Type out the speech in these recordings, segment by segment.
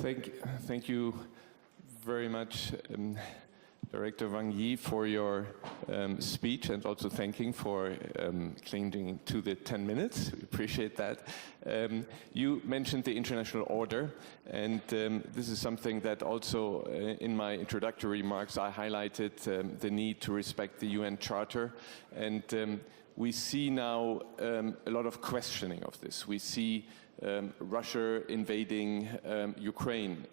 Thank you very much, Director Wang Yi, for your speech, and also thanking for clinging to the 10 minutes. We appreciate that. You mentioned the international order, and this is something that also in my introductory remarks I highlighted the need to respect the UN Charter, and we see now a lot of questioning of this. We see Russia invading Ukraine.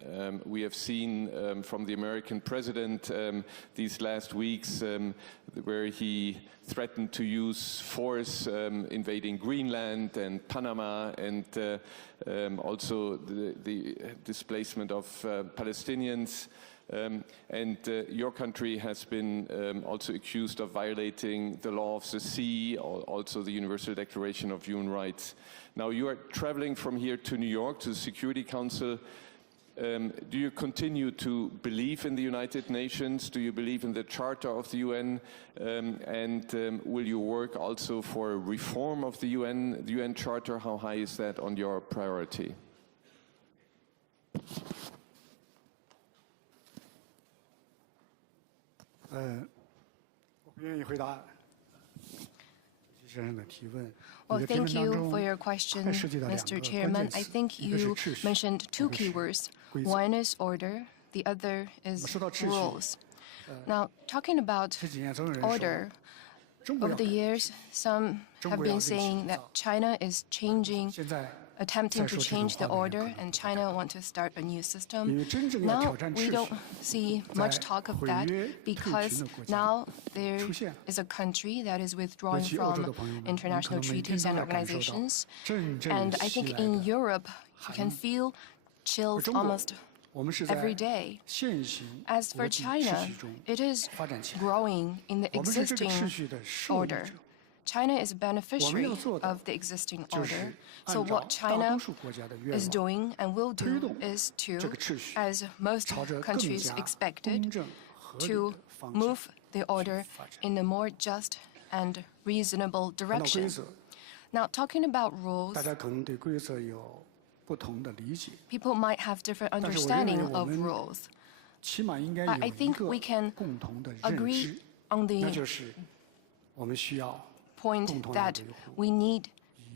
We have seen from the American president these last weeks where he threatened to use force invading Greenland and Panama, and also the displacement of Palestinians. And your country has been also accused of violating the law of the sea, also the Universal Declaration of Human Rights. Now you are traveling from here to New York to the Security Council. Do you continue to believe in the United Nations? Do you believe in the Charter of the UN? And will you work also for a reform of the UN Charter? How high is that on your priority? Well, thank you for your question, Mr. Chairman. I think you mentioned two keywords. One is order, the other is rules. Now, talking about order, over the years, some have been saying that China is attempting to change the order, and China wants to start a new system. Now, we don't see much talk of that because now there is a country that is withdrawing from international treaties and organizations. And I think in Europe, you can feel chills almost every day. As for China, it is growing in the existing order. China is a beneficiary of the existing order. So what China is doing and will do is to, as most countries expected, to move the order in a more just and reasonable direction. Now, talking about rules, people might have different understanding of rules. But I think we can agree on the point that we need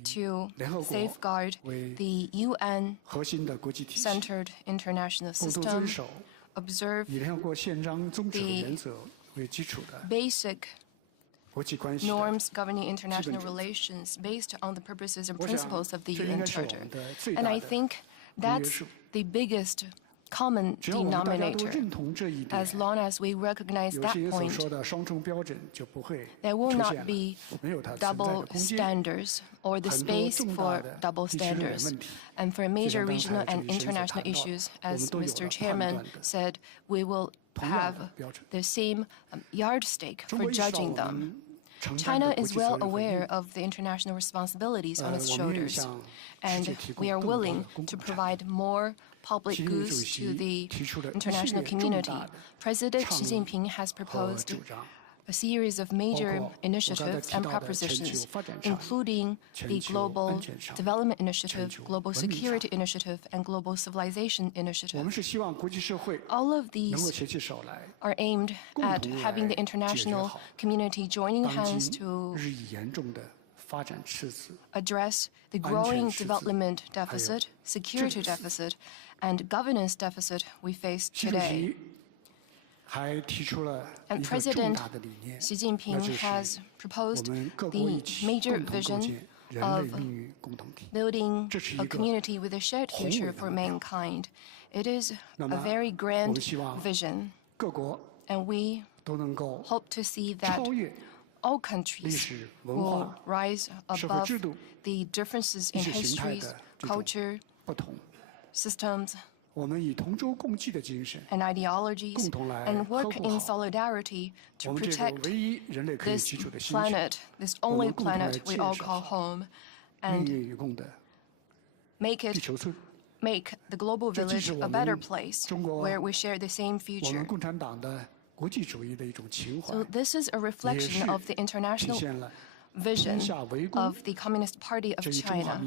to safeguard the UN-centered international system, observe the basic norms governing international relations based on the purposes and principles of the UN Charter. And I think that's the biggest common denominator. As long as we recognize that point, there will not be double standards or the space for double standards. And for major regional and international issues, as Mr. Chairman said, we will have the same yardstick for judging them. China is well aware of the international responsibilities on its shoulders, and we are willing to provide more public goods to the international community. President Xi Jinping has proposed a series of major initiatives and propositions, including the Global Development Initiative, Global Security Initiative, and Global Civilization Initiative. All of these are aimed at having the international community joining hands to address the growing development deficit, security deficit, and governance deficit we face today. And President Xi Jinping has proposed the major vision of building a community with a shared future for mankind. It is a very grand vision, and we hope to see that all countries will rise above the differences in histories, culture, systems, and ideologies, and work in solidarity to protect this planet, this only planet we all call home, and make the global village a better place where we share the same future. So this is a reflection of the international vision of the Communist Party of China.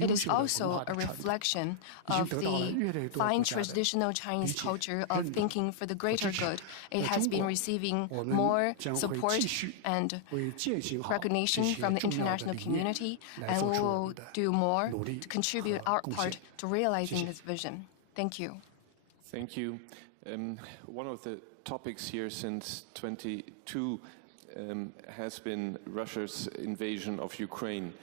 It is also a reflection of the fine traditional Chinese culture of thinking for the greater good. It has been receiving more support and recognition from the international community, and we will do more to contribute our part to realizing this vision. Thank you. Thank you. One of the topics here since 22 has been Russia's invasion of Ukraine.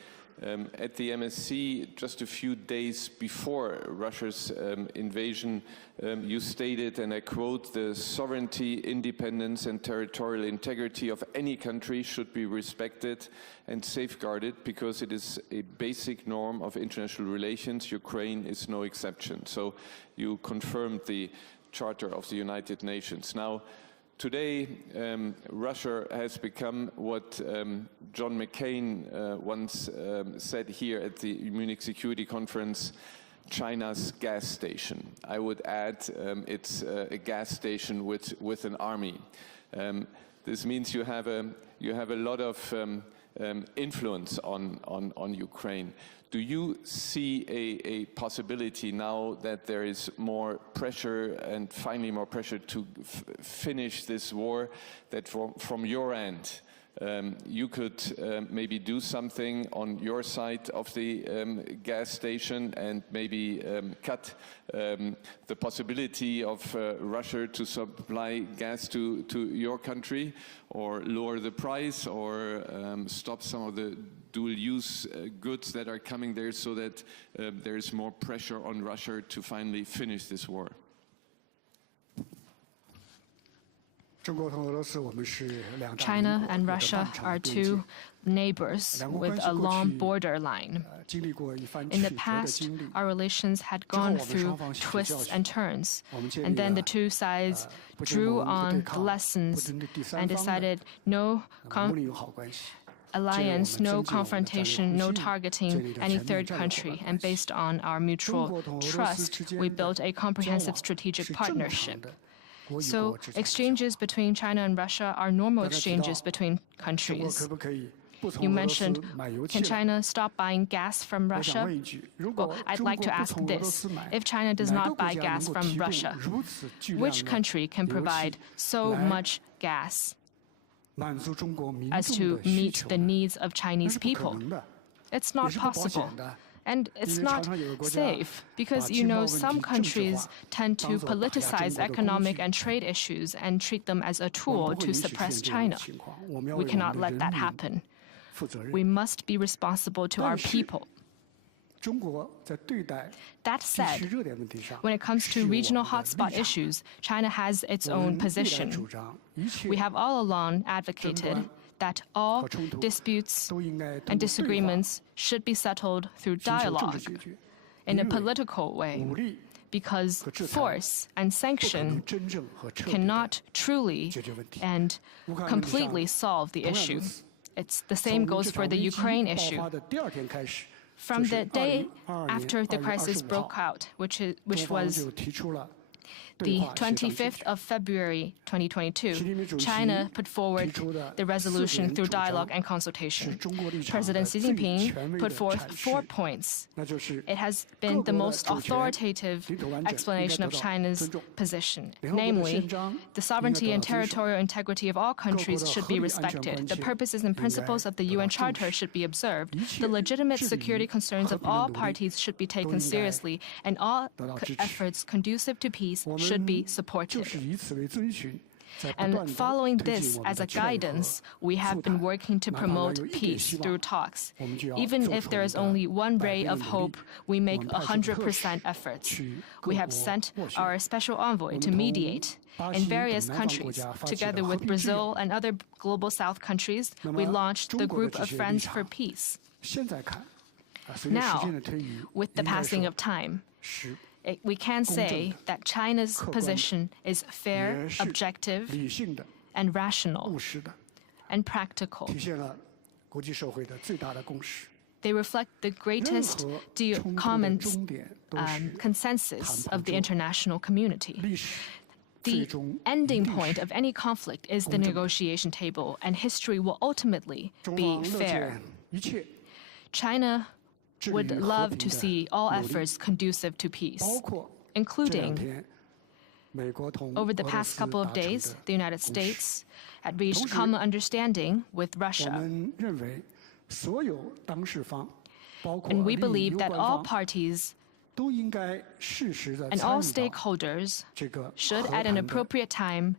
At the MSC, just a few days before Russia's invasion, you stated, and I quote, "The sovereignty, independence and territorial integrity of any country should be respected and safeguarded because it is a basic norm of international relations. Ukraine is no exception." So you confirmed the Charter of the United Nations. Now, today, Russia has become what John McCain once said here at the Munich Security Conference, China's gas station. I would add it's a gas station with an army. This means you have a lot of influence on Ukraine. Do you see a possibility now that there is more pressure and finally more pressure to finish this war, that from your end you could maybe do something on your side of the gas station and maybe cut the possibility of Russia to supply gas to your country, or lower the price, or stop some of the dual-use goods that are coming there, so that there is more pressure on Russia to finally finish this war? China and Russia are two neighbors with a long borderline. In the past, our relations had gone through twists and turns, and then the two sides drew on the lessons and decided no alliance, no confrontation, no targeting any third country. And based on our mutual trust, we built a comprehensive strategic partnership. So exchanges between China and Russia are normal exchanges between countries. You mentioned, can China stop buying gas from Russia? Well, I'd like to ask this. If China does not buy gas from Russia, which country can provide so much gas as to meet the needs of Chinese people? It's not possible. And it's not safe because, some countries tend to politicize economic and trade issues and treat them as a tool to suppress China. We cannot let that happen. We must be responsible to our people. That said, when it comes to regional hotspot issues, China has its own position. We have all along advocated that all disputes and disagreements should be settled through dialogue in a political way, because force and sanction cannot truly and completely solve the issue. The same goes for the Ukraine issue. From the day after the crisis broke out, which was the 25th of February 2022, China put forward the resolution through dialogue and consultation. President Xi Jinping put forth 4 points. It has been the most authoritative explanation of China's position. Namely, the sovereignty and territorial integrity of all countries should be respected. The purposes and principles of the UN Charter should be observed. The legitimate security concerns of all parties should be taken seriously, and all efforts conducive to peace should be supported. And following this as a guidance, we have been working to promote peace through talks. Even if there is only one ray of hope, we make 100% efforts. We have sent our special envoy to mediate. In various countries, together with Brazil and other global South countries, we launched the Group of Friends for Peace. Now, with the passing of time, we can say that China's position is fair, objective, and rational, and practical. They reflect the greatest common consensus of the international community. The ending point of any conflict is the negotiation table, and history will ultimately be fair. China would love to see all efforts conducive to peace, including, over the past couple of days, the United States had reached common understanding with Russia. And we believe that all parties and all stakeholders should, at an appropriate time,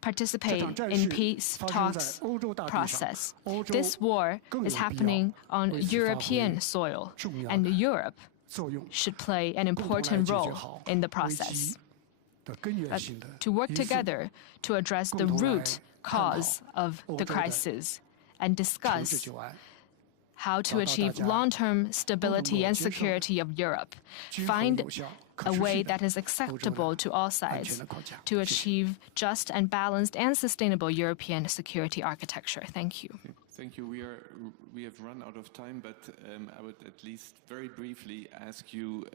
participate in peace talks process. This war is happening on European soil, and Europe should play an important role in the process. To work together to address the root cause of the crisis and discuss how to achieve long-term stability and security of Europe, find a way that is acceptable to all sides to achieve just and balanced and sustainable European security architecture. Thank you. Thank you. We have run out of time, but I would at least very briefly ask you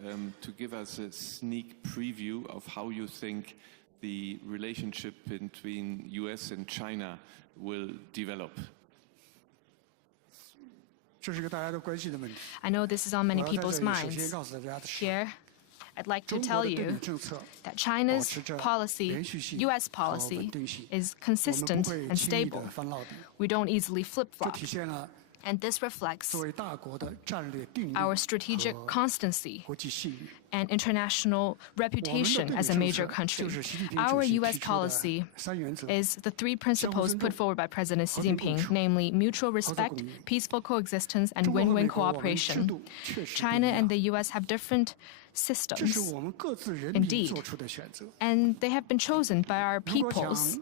to give us a sneak preview of how you think the relationship between US and China will develop. I know this is on many people's minds. Here, I'd like to tell you that China's policy, U.S. policy, is consistent and stable. We don't easily flip-flop. And this reflects our strategic constancy and international reputation as a major country. Our U.S. policy is the three principles put forward by President Xi Jinping, namely mutual respect, peaceful coexistence, and win-win cooperation. China and the U.S. have different systems, indeed, and they have been chosen by our peoples.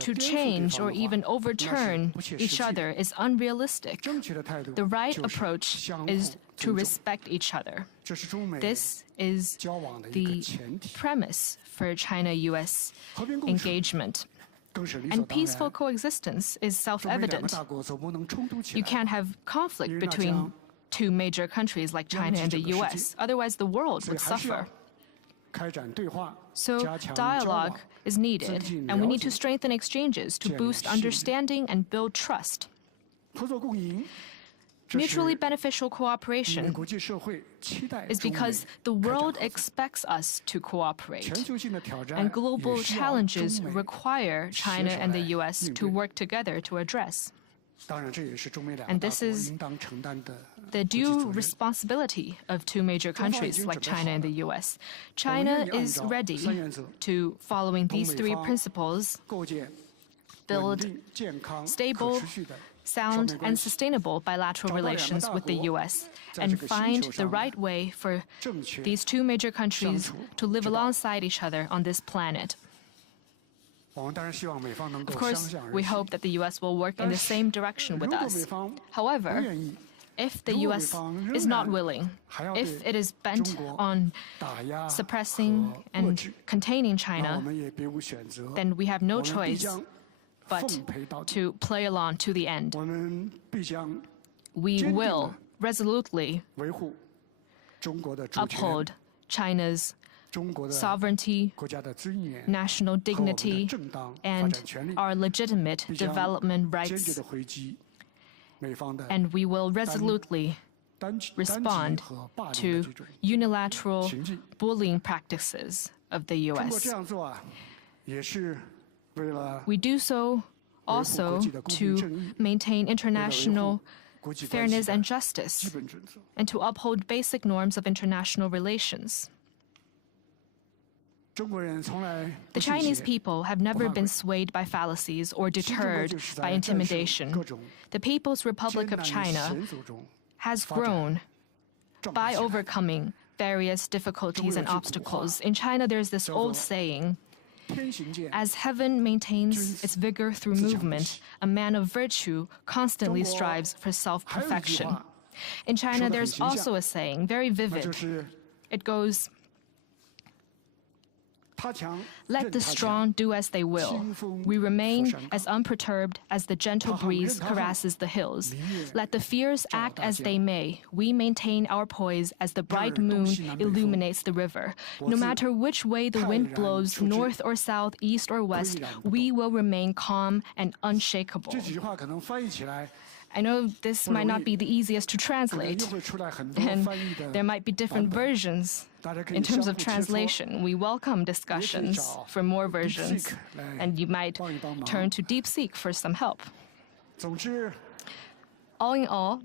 To change or even overturn each other is unrealistic. The right approach is to respect each other. This is the premise for China-U.S. engagement. And peaceful coexistence is self-evident. You can't have conflict between two major countries like China and the U.S. Otherwise, the world would suffer. So dialogue is needed, and we need to strengthen exchanges to boost understanding and build trust. Mutually beneficial cooperation is because the world expects us to cooperate, and global challenges require China and the U.S. to work together to address. And this is the due responsibility of two major countries like China and the U.S. China is ready to, following these three principles, build stable, sound, and sustainable bilateral relations with the U.S. and find the right way for these two major countries to live alongside each other on this planet. Of course, we hope that the U.S. will work in the same direction with us. However, if the U.S. is not willing, if it is bent on suppressing and containing China, then we have no choice but to play along to the end. We will resolutely uphold China's sovereignty, national dignity, and our legitimate development rights. And we will resolutely respond to unilateral bullying practices of the U.S. We do so also to maintain international fairness and justice, and to uphold basic norms of international relations. The Chinese people have never been swayed by fallacies or deterred by intimidation. The People's Republic of China has grown by overcoming various difficulties and obstacles. In China, there's this old saying, as heaven maintains its vigor through movement, a man of virtue constantly strives for self-perfection. In China, there's also a saying, very vivid. It goes, Let the strong do as they will. We remain as unperturbed as the gentle breeze carasses the hills. Let the fears act as they may. We maintain our poise as the bright moon illuminates the river. No matter which way the wind blows, north or south, east or west, we will remain calm and unshakable. I know this might not be the easiest to translate, and there might be different versions in terms of translation. We welcome discussions for more versions, and you might turn to DeepSeek for some help. All in all,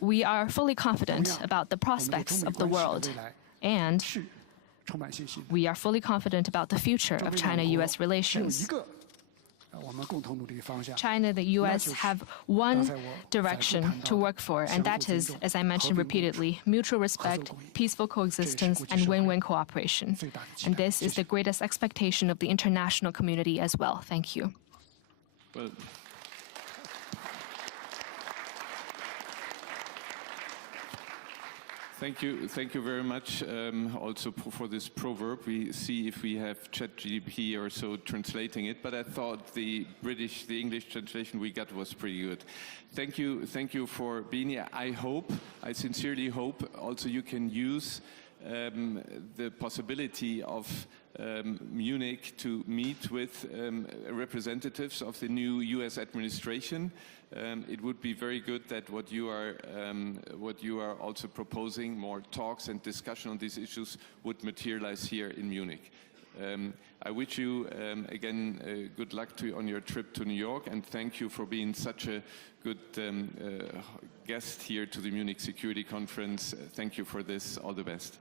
we are fully confident about the prospects of the world, and we are fully confident about the future of China-U.S. relations. China and the U.S. have one direction to work for, and that is, as I mentioned repeatedly, mutual respect, peaceful coexistence, and win-win cooperation. And this is the greatest expectation of the international community as well. Thank you. Well, thank you very much also for this proverb. We see if we have ChatGPT or so translating it, but I thought the English translation we got was pretty good. Thank you for being here. I sincerely hope also you can use the possibility of Munich to meet with representatives of the new U.S. administration. It would be very good that what you are also proposing, more talks and discussion on these issues, would materialize here in Munich. I wish you again good luck on your trip to New York, and thank you for being such a good guest here to the Munich Security Conference. Thank you for this. All the best.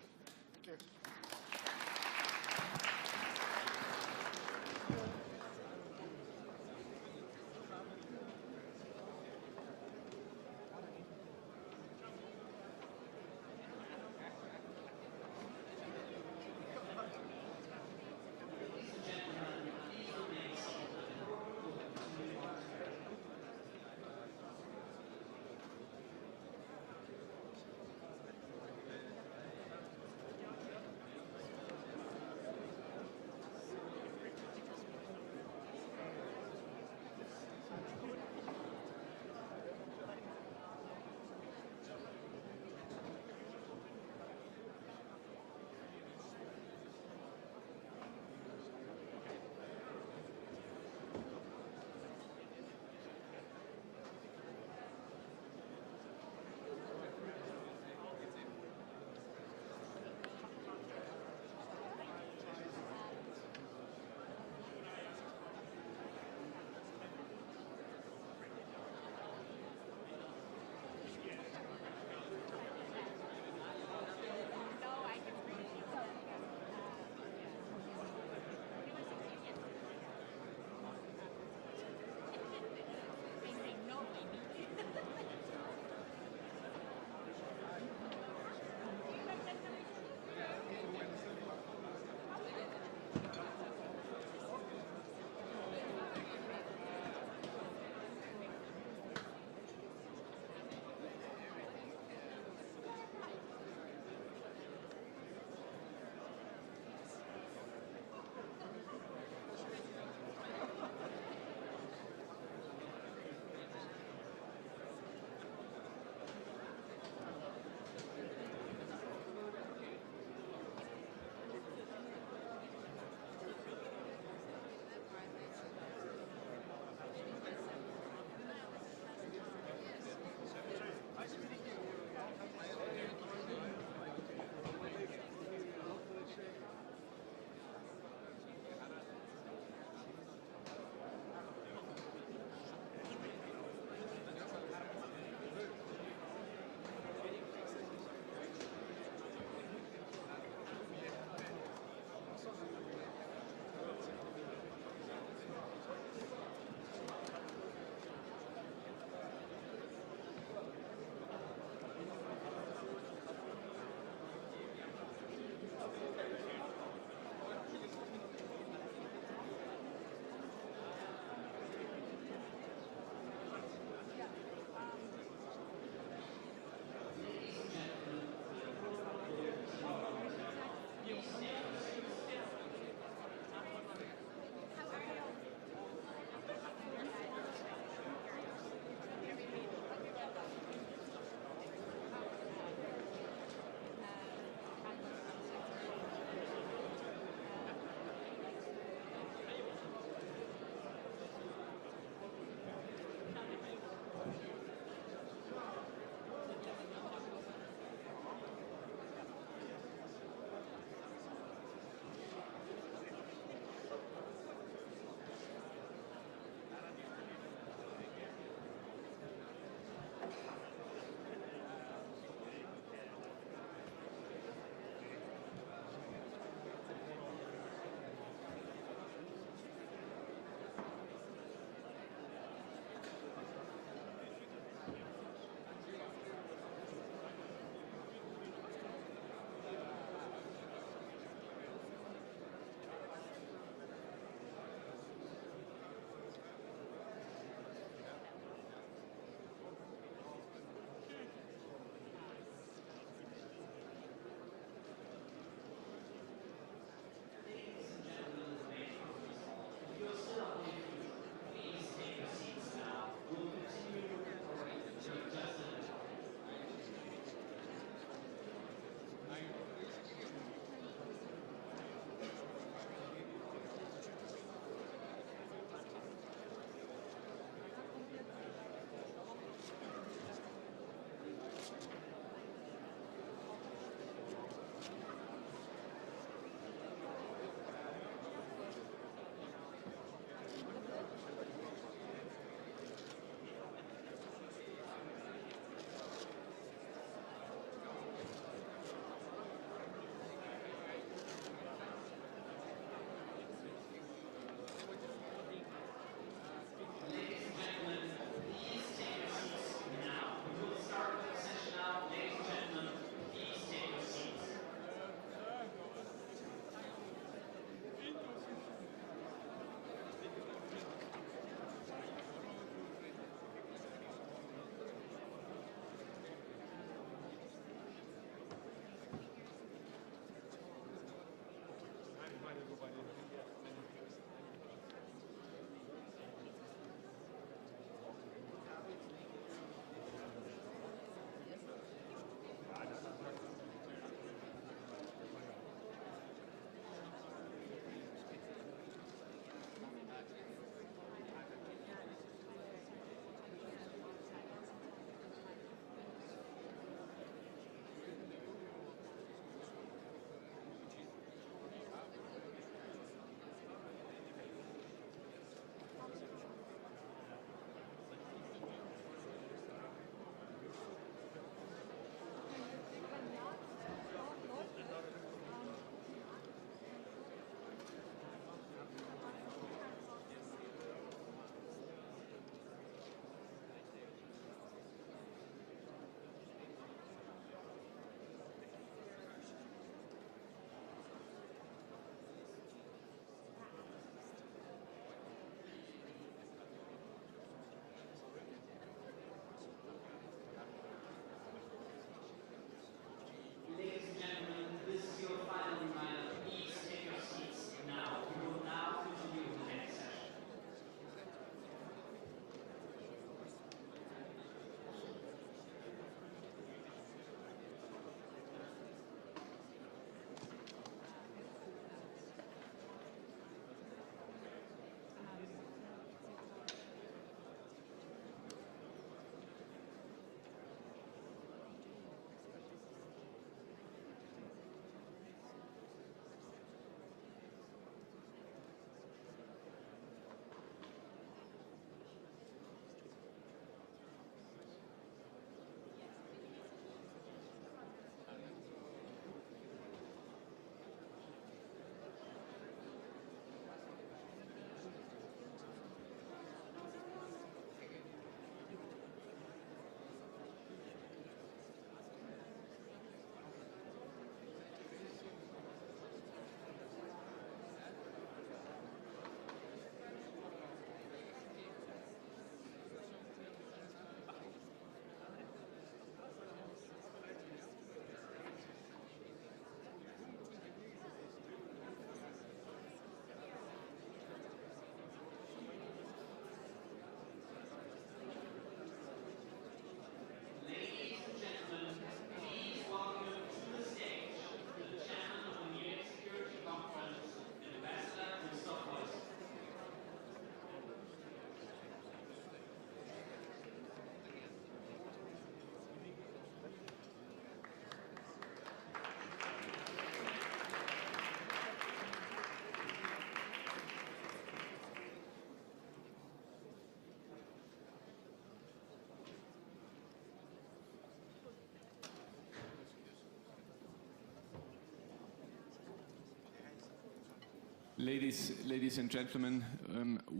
Ladies and gentlemen,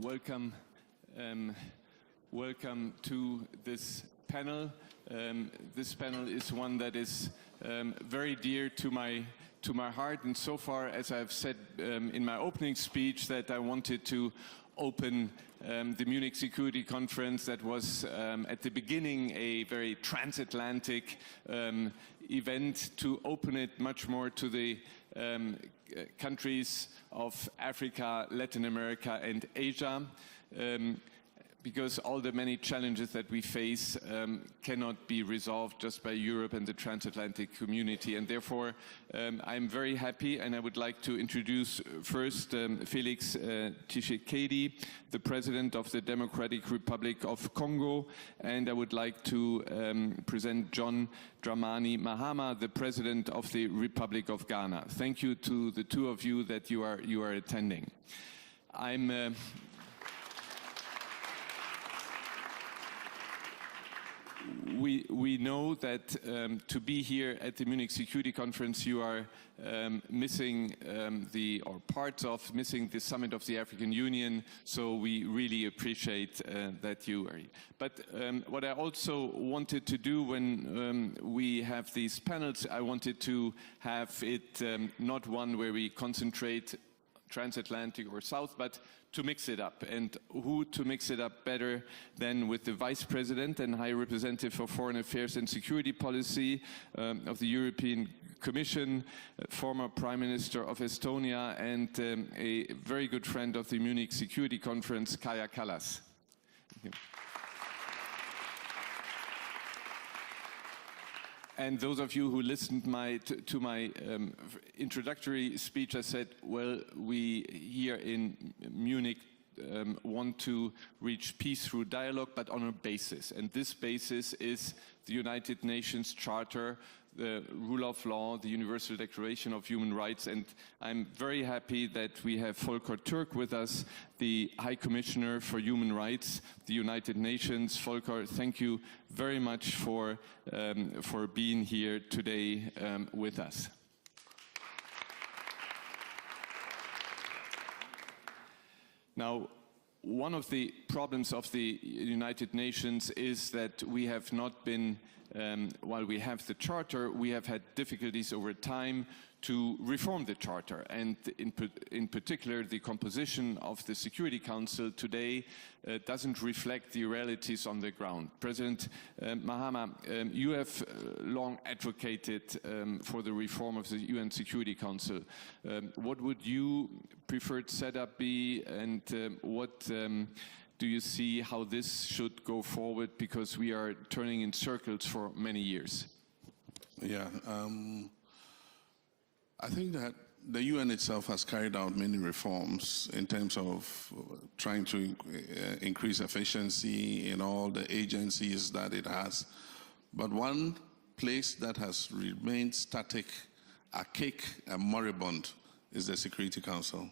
welcome to this panel. This panel is one that is very dear to my heart, and so far, as I've said in my opening speech, that I wanted to open the Munich Security Conference that was at the beginning a very transatlantic event, to open it much more to the countries of Africa, Latin America and Asia, because all the many challenges that we face cannot be resolved just by Europe and the transatlantic community. And therefore, I'm very happy, and I would like to introduce first Felix Tshisekedi, the President of the Democratic Republic of Congo, and I would like to present John Dramani Mahama, the President of the Republic of Ghana. Thank you to the two of you that you are attending. We know that to be here at the Munich Security Conference, you are missing parts of the summit of the African Union, so we really appreciate that you are here. But what I also wanted to do when we have these panels, I wanted to have it not one where we concentrate transatlantic or south, but to mix it up. And who to mix it up better than with the Vice President and High Representative for Foreign Affairs and Security Policy of the European Commission, former Prime Minister of Estonia, and a very good friend of the Munich Security Conference, Kaja Kallas. Thank you. And those of you who listened to my introductory speech, I said, well, we here in Munich want to reach peace through dialogue, but on a basis. And this basis is the United Nations Charter, the rule of law, the Universal Declaration of Human Rights. And I'm very happy that we have Volker Türk with us, the High Commissioner for Human Rights, the United Nations. Volker, thank you very much for being here today with us. Now, one of the problems of the United Nations is that we have not been, while we have the Charter, we have had difficulties over time to reform the Charter, and in particular the composition of the Security Council today doesn't reflect the realities on the ground. President Mahama, you have long advocated for the reform of the UN Security Council. What would your preferred setup be, and what do you see how this should go forward, because we are turning in circles for many years? Yeah, I think that the UN itself has carried out many reforms in terms of trying to increase efficiency in all the agencies that it has. But one place that has remained static, archaic, and moribund is the Security Council.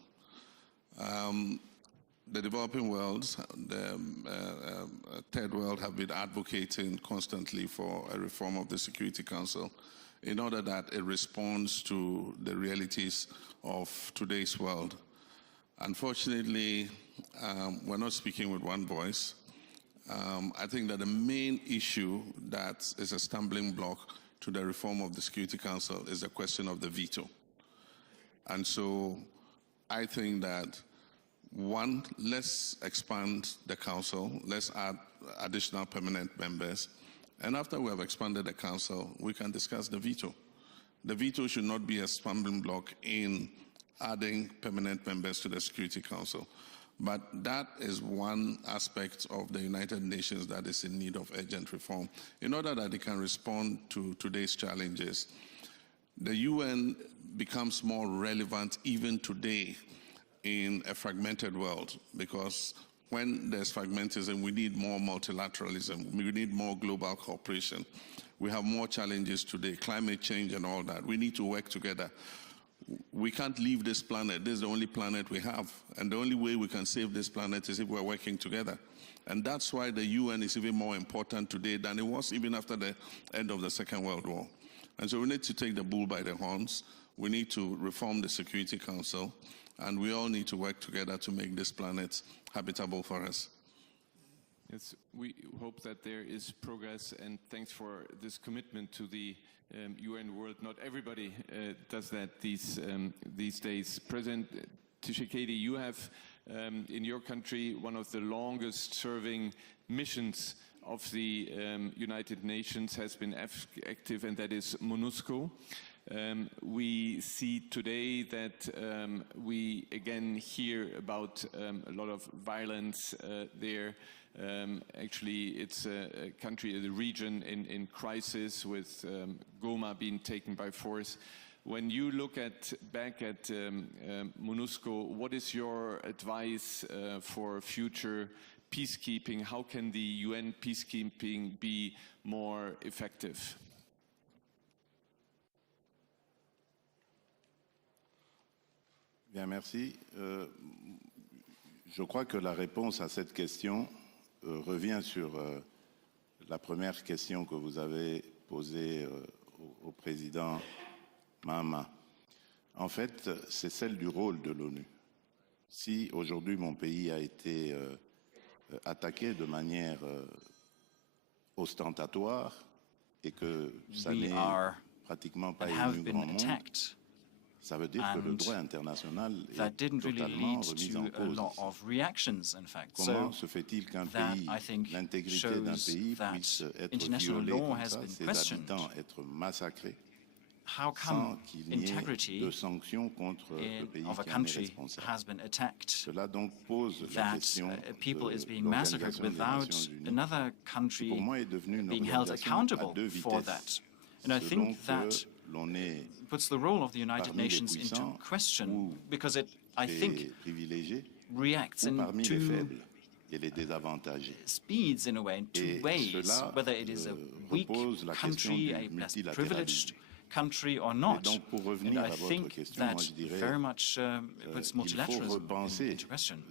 The developing world, the third world, have been advocating constantly for a reform of the Security Council in order that it responds to the realities of today's world. Unfortunately, we're not speaking with one voice. I think that the main issue that is a stumbling block to the reform of the Security Council is the question of the veto. And so I think that, one, let's expand the council, let's add additional permanent members, and after we have expanded the council, we can discuss the veto. The veto should not be a stumbling block in adding permanent members to the Security Council. But that is one aspect of the United Nations that is in need of urgent reform in order that it can respond to today's challenges. The UN becomes more relevant even today in a fragmented world, because when there's fragmentism, we need more multilateralism, we need more global cooperation. We have more challenges today, climate change and all that. We need to work together. We can't leave this planet. This is the only planet we have. And the only way we can save this planet is if we're working together. And that's why the UN is even more important today than it was even after the end of the Second World War. And so we need to take the bull by the horns. We need to reform the Security Council. And we all need to work together to make this planet habitable for us. Yes, we hope that there is progress, and thanks for this commitment to the UN world. Not everybody does that these days. President Tshisekedi, you have in your country one of the longest serving missions of the United Nations has been active, and that is MONUSCO. We see today that we again hear about a lot of violence there. Actually, it's a country, the region in crisis, with Goma being taken by force. When you look back at MONUSCO, what is your advice for future peacekeeping? How can the UN peacekeeping be more effective? Bien, merci. Je crois que la réponse à cette question revient sur la première question que vous avez posée au président Mahama. En fait, c'est celle du rôle de l'ONU. Si aujourd'hui mon pays a été attaqué de manière ostentatoire et que ça n'est pratiquement pas ému grand monde, ça veut dire que le droit international est totalement remis en cause. Comment se fait-il qu'un pays, l'intégrité d'un pays puisse être violée comme ça, ses habitants être massacrés, sans qu'il n'y ait de sanctions contre le pays qui en est responsable? Cela donc pose la question de l'Organisation des Nations Unies, qui pour moi est devenue une organisation à deux vitesses, selon que l'on est puts the role of the United Nations into question, because it, I think, reacts in two speeds, in a way, in two ways, whether it is a weak country, a less privileged country or not. And I think that very much puts multilateralism into question.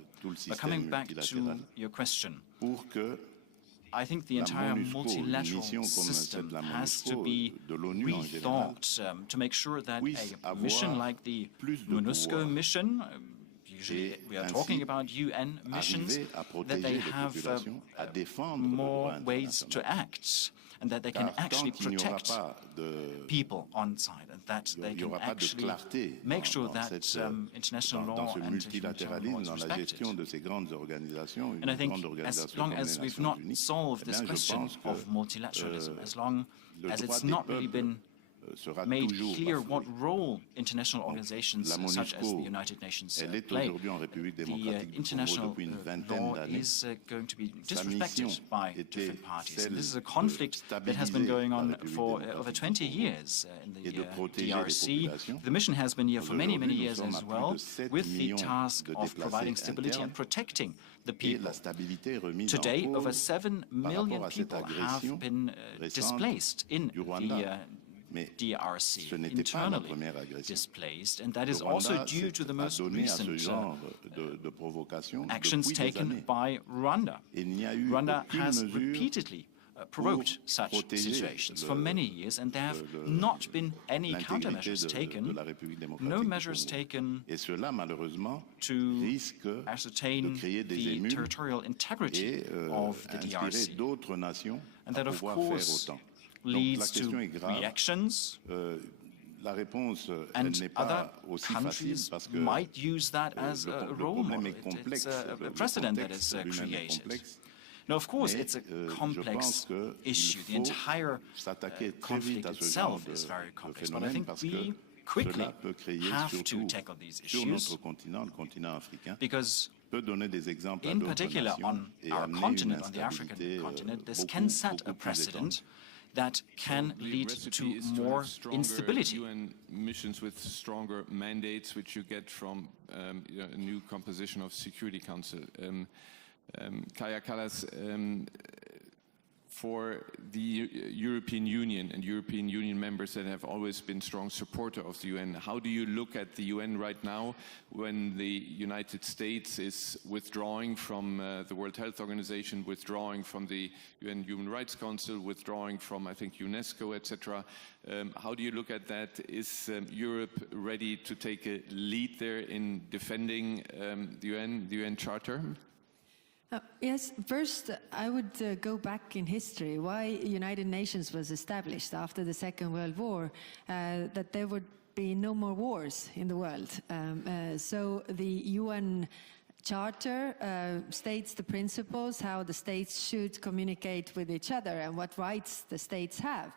But coming back to your question, I think the entire multilateral system has to be rethought to make sure that a mission like the MONUSCO mission, usually we are talking about UN missions, that they have more ways to act, and that they can actually protect people on site, and that they can actually make sure that international law and humanitarian law is respected. And I think as long as we've not solved this question of multilateralism, as long as it's not really been made clear what role international organizations such as the United Nations play, the international law is going to be disrespected by different parties. And this is a conflict that has been going on for over 20 years in the DRC. The mission has been here for many, many years as well, with the task of providing stability and protecting the people. Today, over 7 million people have been displaced in the DRC, internally displaced, and that is also due to the most recent actions taken by Rwanda. Rwanda has repeatedly provoked such situations for many years, and there have not been any countermeasures taken, no measures taken to ascertain the territorial integrity of the DRC. And that, of course, leads to reactions, and other countries might use that as a role model. It's a precedent that is created. Now, of course, it's a complex issue. The entire conflict itself is very complex, but I think we quickly have to tackle these issues, because in particular on our continent, on the African continent, this can set a precedent that can lead to more instability. UN missions with stronger mandates, which you get from a new composition of Security Council. Kaya Kallas, for the European Union and European Union members that have always been strong supporters of the UN, how do you look at the UN right now when the United States is withdrawing from the World Health Organization, withdrawing from the UN Human Rights Council, withdrawing from, I think, UNESCO, etc.? How do you look at that? Is Europe ready to take a lead there in defending the UN Charter? Yes, first I would go back in history. Why United Nations was established after the Second World War, that there would be no more wars in the world. So the UN Charter states the principles, how the states should communicate with each other and what rights the states have.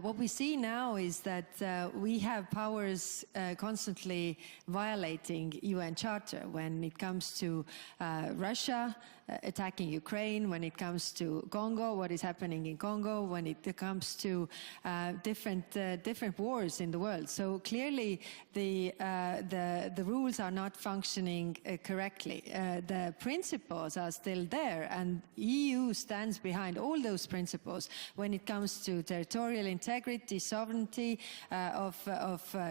What we see now is that we have powers constantly violating UN Charter when it comes to Russia attacking Ukraine, when it comes to Congo, what is happening in Congo, when it comes to different wars in the world. So clearly the rules are not functioning correctly. The principles are still there, and EU stands behind all those principles when it comes to territorial integrity, sovereignty of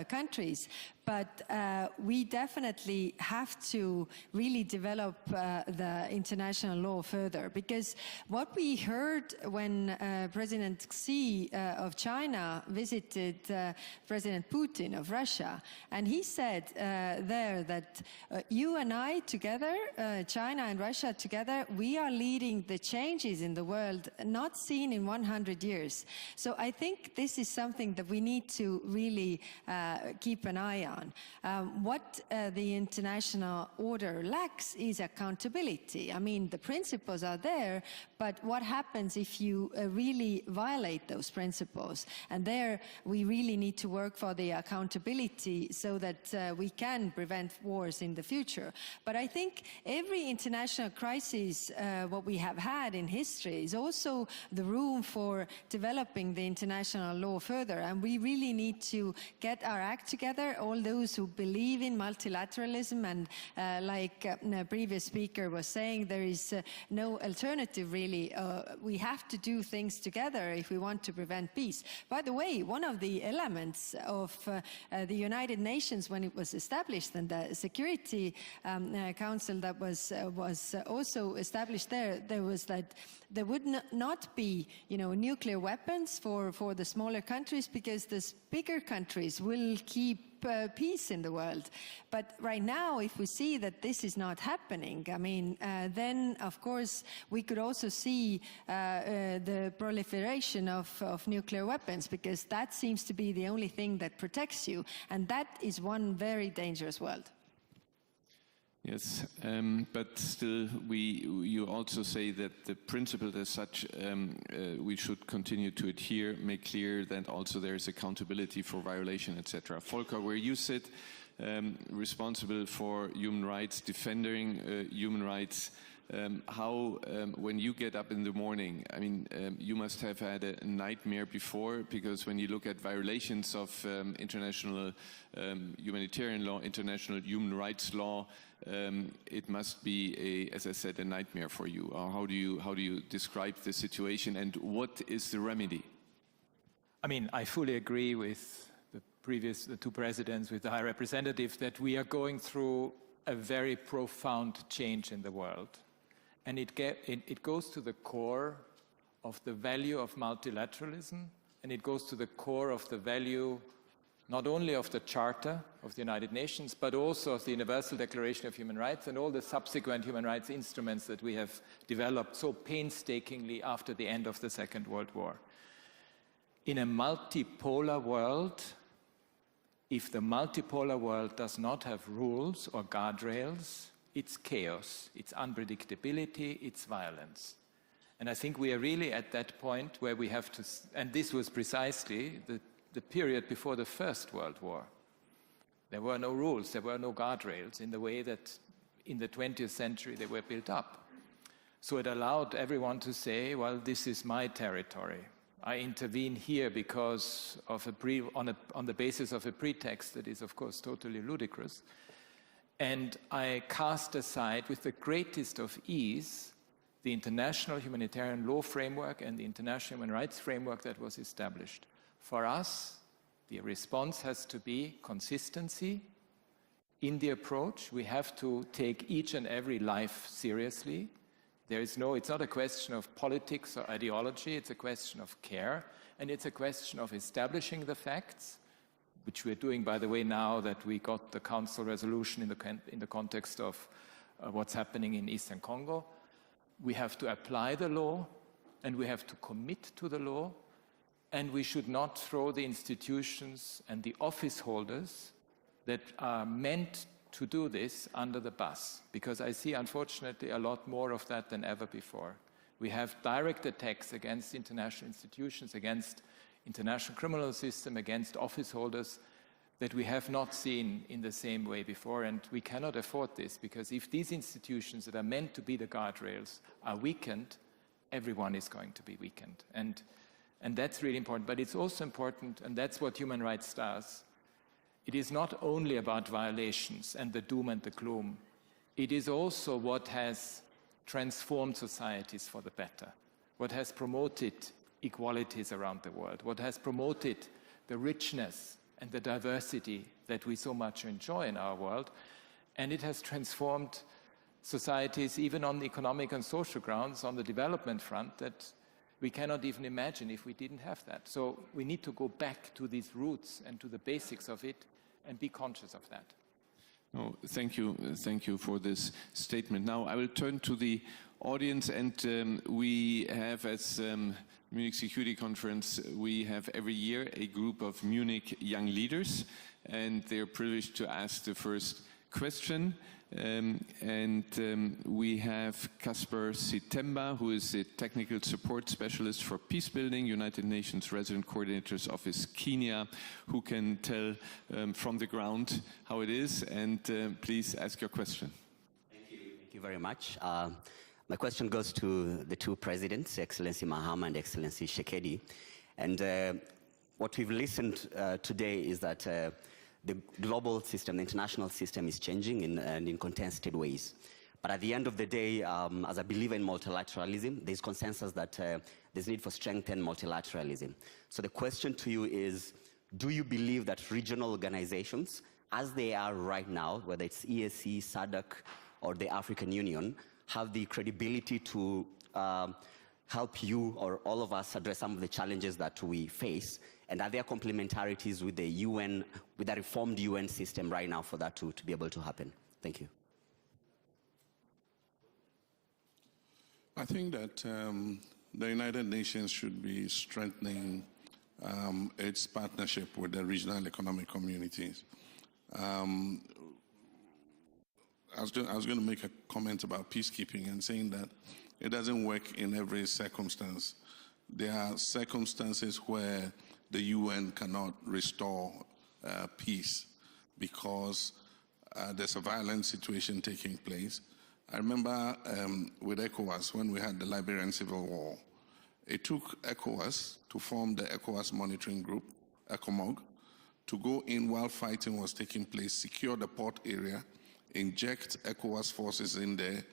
countries. But we definitely have to really develop the international law further, because what we heard when President Xi of China visited President Putin of Russia, and he said there that you and I together, China and Russia together, we are leading the changes in the world not seen in 100 years. So I think this is something that we need to really keep an eye on. What the international order lacks is accountability. I mean, the principles are there, but what happens if you really violate those principles? And there we really need to work for the accountability so that we can prevent wars in the future. But I think every international crisis what we have had in history is also the room for developing the international law further. And we really need to get our act together, all those who believe in multilateralism, and like the previous speaker was saying, there is no alternative really. We have to do things together if we want to prevent peace. By the way, one of the elements of the United Nations when it was established, and the Security Council that was also established there was that there would not be, nuclear weapons for the smaller countries, because the bigger countries will keep peace in the world. But right now, if we see that this is not happening, I mean, then of course we could also see the proliferation of nuclear weapons, because that seems to be the only thing that protects you, and that is one very dangerous world. Yes, but still, you also say that the principle as such, we should continue to adhere, make clear that also there is accountability for violation, etc. Volker, where you sit, responsible for human rights, defending human rights, how, when you get up in the morning, I mean, you must have had a nightmare before, because when you look at violations of international humanitarian law, international human rights law, it must be, as I said, a nightmare for you. How do you describe the situation, and what is the remedy? I mean, I fully agree with the two presidents, with the High Representative, that we are going through a very profound change in the world. And it goes to the core of the value of multilateralism, and it goes to the core of the value not only of the Charter of the United Nations, but also of the Universal Declaration of Human Rights and all the subsequent human rights instruments that we have developed so painstakingly after the end of the Second World War. In a multipolar world, if the multipolar world does not have rules or guardrails, it's chaos, it's unpredictability, it's violence. And I think we are really at that point where we have to, and this was precisely the period before the First World War. There were no rules, there were no guardrails in the way that in the 20th century they were built up. So it allowed everyone to say, well, this is my territory. I intervene here because of on the basis of a pretext that is, of course, totally ludicrous. And I cast aside with the greatest of ease the international humanitarian law framework and the international human rights framework that was established. For us, the response has to be consistency in the approach. We have to take each and every life seriously. It's not a question of politics or ideology, it's a question of care, and it's a question of establishing the facts, which we're doing, by the way, now that we got the Council resolution in the context of what's happening in Eastern Congo. We have to apply the law, and we have to commit to the law, and we should not throw the institutions and the office holders that are meant to do this under the bus, because I see, unfortunately, a lot more of that than ever before. We have direct attacks against international institutions, against international criminal system, against office holders that we have not seen in the same way before, and we cannot afford this, because if these institutions that are meant to be the guardrails are weakened, everyone is going to be weakened. And that's really important, but it's also important, and that's what human rights does. It is not only about violations and the doom and the gloom. It is also what has transformed societies for the better, what has promoted equalities around the world, what has promoted the richness and the diversity that we so much enjoy in our world. And it has transformed societies even on the economic and social grounds, on the development front, that we cannot even imagine if we didn't have that. So we need to go back to these roots and to the basics of it and be conscious of that. Oh, thank you for this statement. Now I will turn to the audience, and we have, as Munich Security Conference, we have every year a group of Munich young leaders, and they're privileged to ask the first question. We have Kasper Sitemba, who is a technical support specialist for peacebuilding, United Nations Resident Coordinator's Office, Kenya, who can tell from the ground how it is. And please ask your question. Thank you very much. My question goes to the two presidents, Excellency Mahama and Excellency Shekedi. And what we've listened today is that the global system, the international system is changing in contested ways. But at the end of the day, as a believer in multilateralism, there's consensus that there's need for strengthened multilateralism. So the question to you is, do you believe that regional organizations, as they are right now, whether it's EAC, SADC, or the African Union, have the credibility to help you or all of us address some of the challenges that we face? And are there complementarities with the UN, with the reformed UN system right now for that to be able to happen? Thank you. I think that the United Nations should be strengthening its partnership with the regional economic communities. I was going to make a comment about peacekeeping and saying that it doesn't work in every circumstance. There are circumstances where the UN cannot restore peace because there's a violent situation taking place. I remember with ECOWAS, when we had the Liberian Civil War, it took ECOWAS to form the ECOWAS Monitoring Group, ECOMOG, to go in while fighting was taking place, secure the port area, inject ECOWAS forces in there,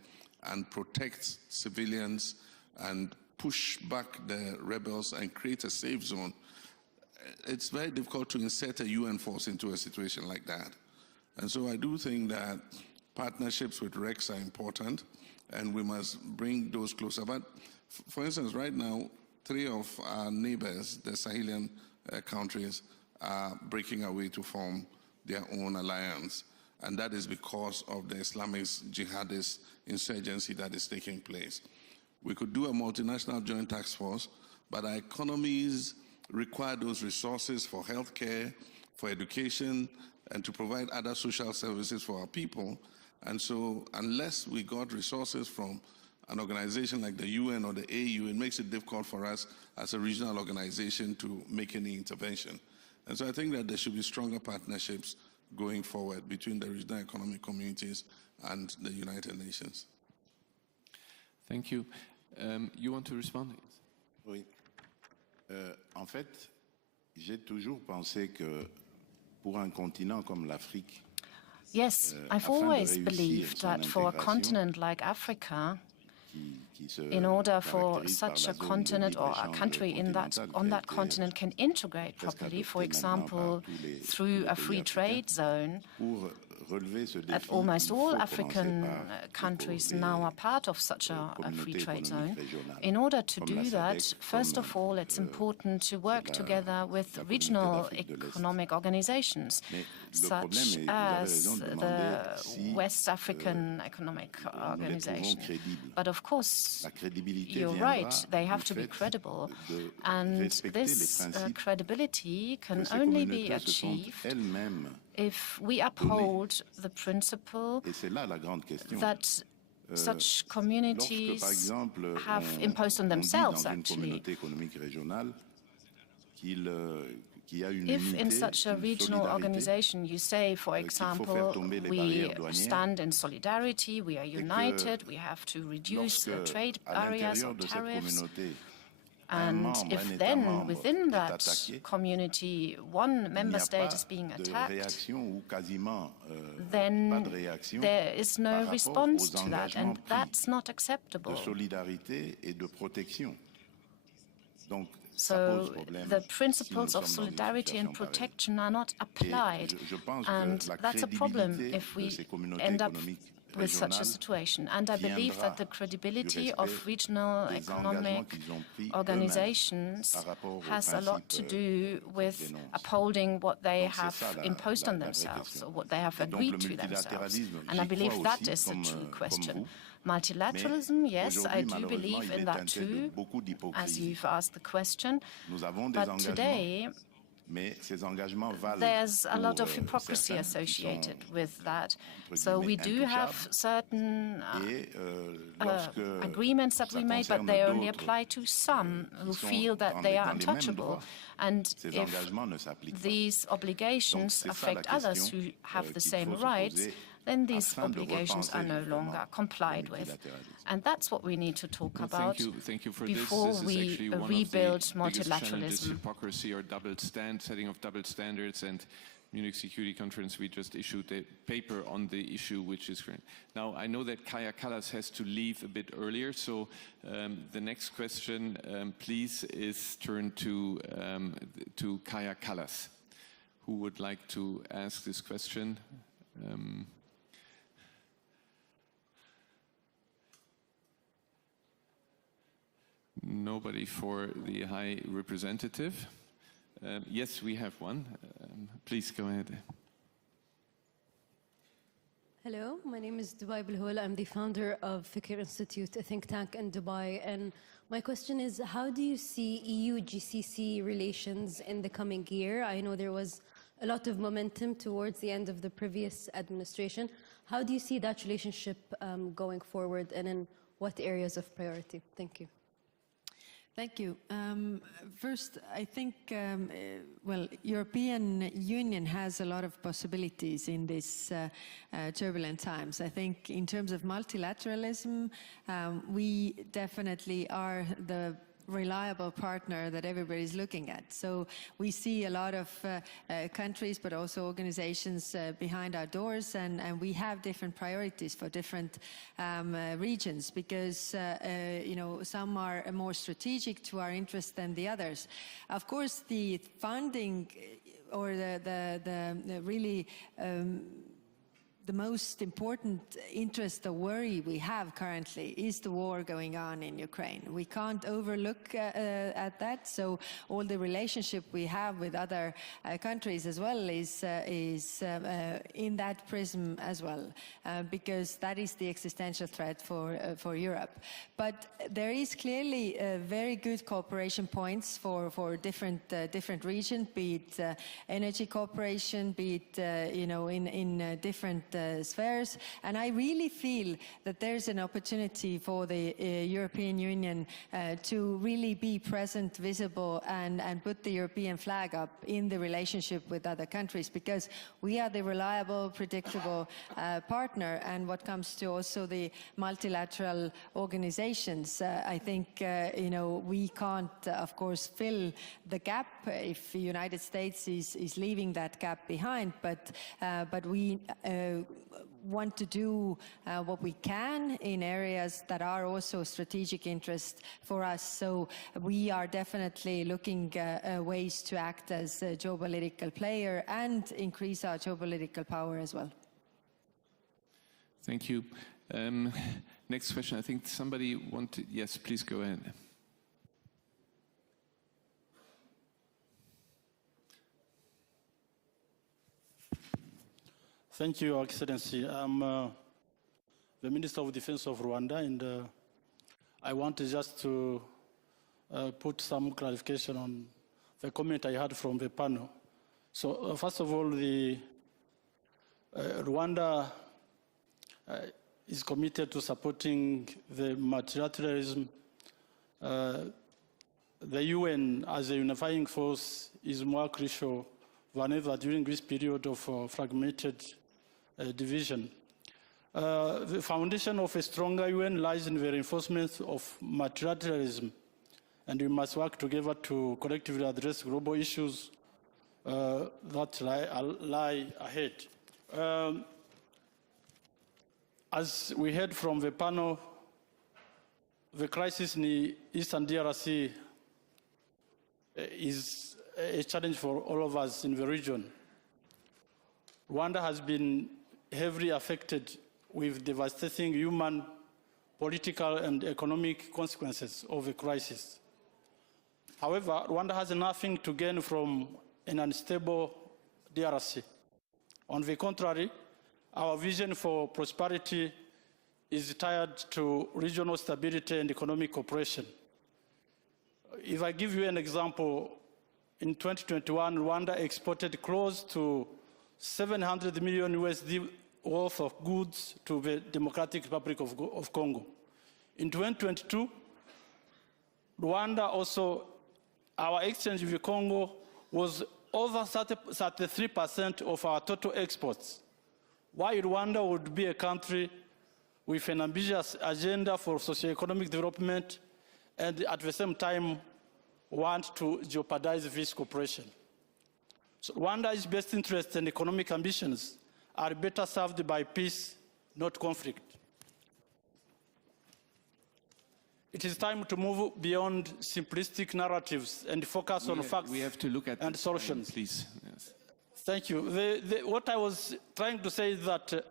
and protect civilians and push back the rebels and create a safe zone. It's very difficult to insert a UN force into a situation like that. And so I do think that partnerships with REX are important, and we must bring those closer. But for instance, right now, 3 of our neighbors, the Sahelian countries, are breaking away to form their own alliance. And that is because of the Islamist jihadist insurgency that is taking place. We could do a multinational joint task force, but our economies require those resources for healthcare, for education, and to provide other social services for our people. And so unless we got resources from an organization like the UN or the AU, it makes it difficult for us as a regional organization to make any intervention. And so I think that there should be stronger partnerships going forward between the regional economic communities and the United Nations. Thank you. You want to respond? Oui. En fait, j'ai toujours pensé que pour un continent comme l'Afrique, yes, I've always believed that for a continent like Africa, in order for such a continent or a country on that continent can integrate properly, for example, through a free trade zone, that almost all African countries now are part of such a free trade zone. In order to do that, first of all, it's important to work together with regional economic organizations, such as the West African Economic Organization. But of course, you're right, they have to be credible. And this credibility can only be achieved if we uphold the principle that such communities have imposed on themselves, actually. If in such a regional organization you say, for example, we stand in solidarity, we are united, we have to reduce trade barriers or tariffs, and if then within that community one member state is being attacked, then there is no response to that, and that's not acceptable. So the principles of solidarity and protection are not applied, and that's a problem if we end up with such a situation. And I believe that the credibility of regional economic organizations has a lot to do with upholding what they have imposed on themselves, or what they have agreed to themselves. And I believe that is the true question. Multilateralism, yes, I do believe in that too, as you've asked the question. But today, there's a lot of hypocrisy associated with that. So we do have certain agreements that we made, but they only apply to some who feel that they are untouchable. And if these obligations affect others who have the same rights, then these obligations are no longer complied with. And that's what we need to talk about before we rebuild multilateralism. Hypocrisy or setting of double standards, and Munich Security Conference, we just issued a paper on the issue, which is great. Now, I know that Kaya Kallas has to leave a bit earlier, so the next question, please, is turned to Kaya Kallas. Who would like to ask this question? Nobody for the High Representative. Yes, we have one. Please go ahead. Hello, my name is Dubai Bilhol. I'm the founder of Fikir Institute, a think tank in Dubai. And my question is, how do you see EU-GCC relations in the coming year? I know there was a lot of momentum towards the end of the previous administration. How do you see that relationship going forward, and in what areas of priority? Thank you. Thank you. First, I think, well, European Union has a lot of possibilities in these turbulent times. I think in terms of multilateralism, we definitely are the reliable partner that everybody's looking at. So we see a lot of countries, but also organizations behind our doors, and we have different priorities for different regions, because you know, some are more strategic to our interest than the others. Of course, the funding or the really the most important interest or worry we have currently is the war going on in Ukraine. We can't overlook at that. So all the relationship we have with other countries as well is in that prism as well, because that is the existential threat for Europe. But there is clearly very good cooperation points for different regions, be it energy cooperation, be it you know, in different spheres. And I really feel that there's an opportunity for the European Union to really be present, visible, and put the European flag up in the relationship with other countries, because we are the reliable, predictable partner. And what comes to also the multilateral organizations, I think you know, we can't, of course, fill the gap if the United States is leaving that gap behind, but we want to do what we can in areas that are also strategic interest for us. So we are definitely looking ways to act as a geopolitical player and increase our geopolitical power as well. Thank you. Next question. I think somebody wanted. Yes, please go ahead. Thank you, Your Excellency. I'm the Minister of Defense of Rwanda, and I want just to put some clarification on the comment I had from the panel. So, first of all, Rwanda is committed to supporting the multilateralism. The UN as a unifying force is more crucial than ever during this period of fragmented division. The foundation of a stronger UN lies in the reinforcement of multilateralism, and we must work together to collectively address global issues that lie ahead. As we heard from the panel, the crisis in the Eastern DRC is a challenge for all of us in the region. Rwanda has been heavily affected with devastating human, political, and economic consequences of the crisis. However, Rwanda has nothing to gain from an unstable DRC. On the contrary, our vision for prosperity is tied to regional stability and economic cooperation. If I give you an example, in 2021, Rwanda exported close to $700 million USD worth of goods to the Democratic Republic of Congo. In 2022, Rwanda also, our exchange with Congo was over 33% of our total exports. Why Rwanda would be a country with an ambitious agenda for socio-economic development and at the same time want to jeopardize this cooperation. So Rwanda's best interests and economic ambitions are better served by peace, not conflict. It is time to move beyond simplistic narratives and focus on facts and solutions. Please. Yes. Thank you. What I was trying to say is that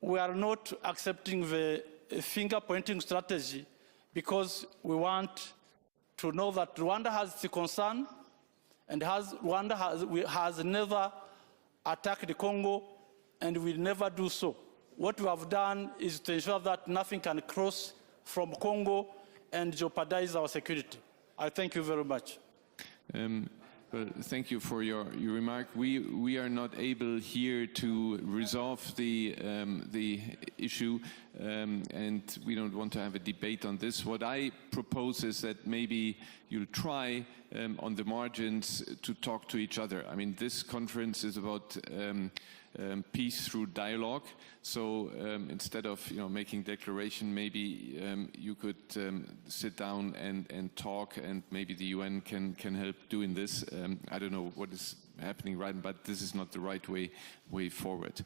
we are not accepting the finger-pointing strategy because we want to know that Rwanda has the concern and Rwanda has never attacked the Congo and will never do so. What we have done is to ensure that nothing can cross from Congo and jeopardize our security. I thank you very much. Well, thank you for your remark. We are not able here to resolve the issue, and we don't want to have a debate on this. What I propose is that maybe you'll try on the margins to talk to each other. I mean, this conference is about peace through dialogue. So instead of making declaration, maybe you could sit down and talk, and maybe the UN can help doing this. I don't know what is happening right, but this is not the right way forward.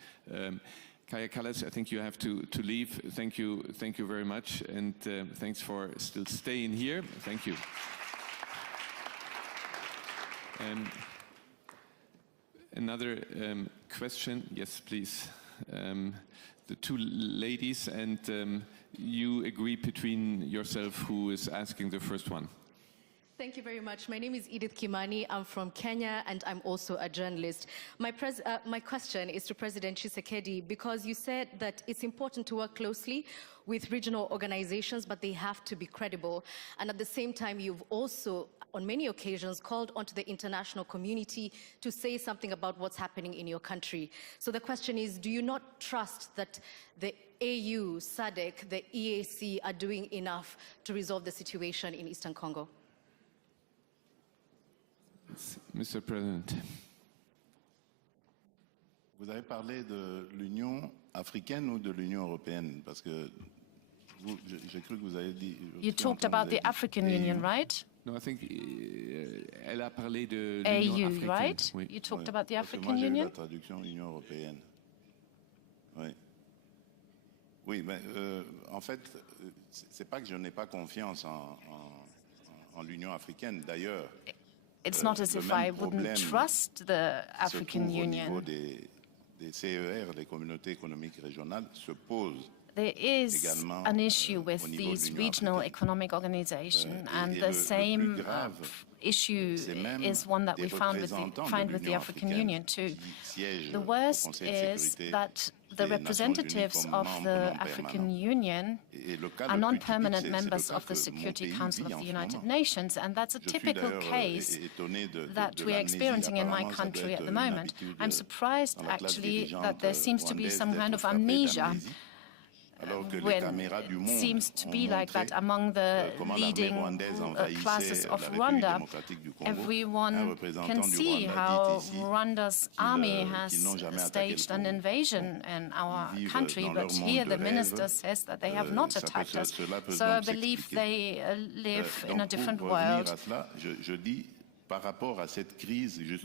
Kaya Kallas, I think you have to leave. Thank you very much, and thanks for still staying here. Thank you. Another question, yes, please. The two ladies, and you agree between yourself who is asking the first one. Thank you very much. My name is Edith Kimani. I'm from Kenya, and I'm also a journalist. My question is to President Tshisekedi, because you said that it's important to work closely with regional organizations, but they have to be credible. And at the same time, you've also, on many occasions, called onto the international community to say something about what's happening in your country. So the question is, do you not trust that the AU, SADC, the EAC are doing enough to resolve the situation in Eastern Congo? Mr. President. Vous avez parlé de l'Union africaine ou de l'Union européenne? Parce que j'ai cru que vous avez dit... You talked about the African Union, right? No, I think elle a parlé de l'Union africaine. Right? Oui. You talked about the African Union? Union? La traduction Union européenne. Oui. Oui, mais en fait, c'est pas que je n'ai pas confiance en l'Union africaine. D'ailleurs, it's not as if I wouldn't trust the African Union. Des CER, les communautés économiques régionales, se pose. There is an issue with these regional economic organizations, and the same issue is one that we find with the African Union too. The worst is that the representatives of the African Union are non-permanent members of the Security Council of the United Nations, and that's a typical case that we are experiencing in my country at the moment. I'm surprised, actually, that there seems to be some kind of amnesia when it seems to be like that among the leading classes of Rwanda. Everyone can see how Rwanda's army has staged an invasion in our country, but here the minister says that they have not attacked us. So I believe they live in a different world.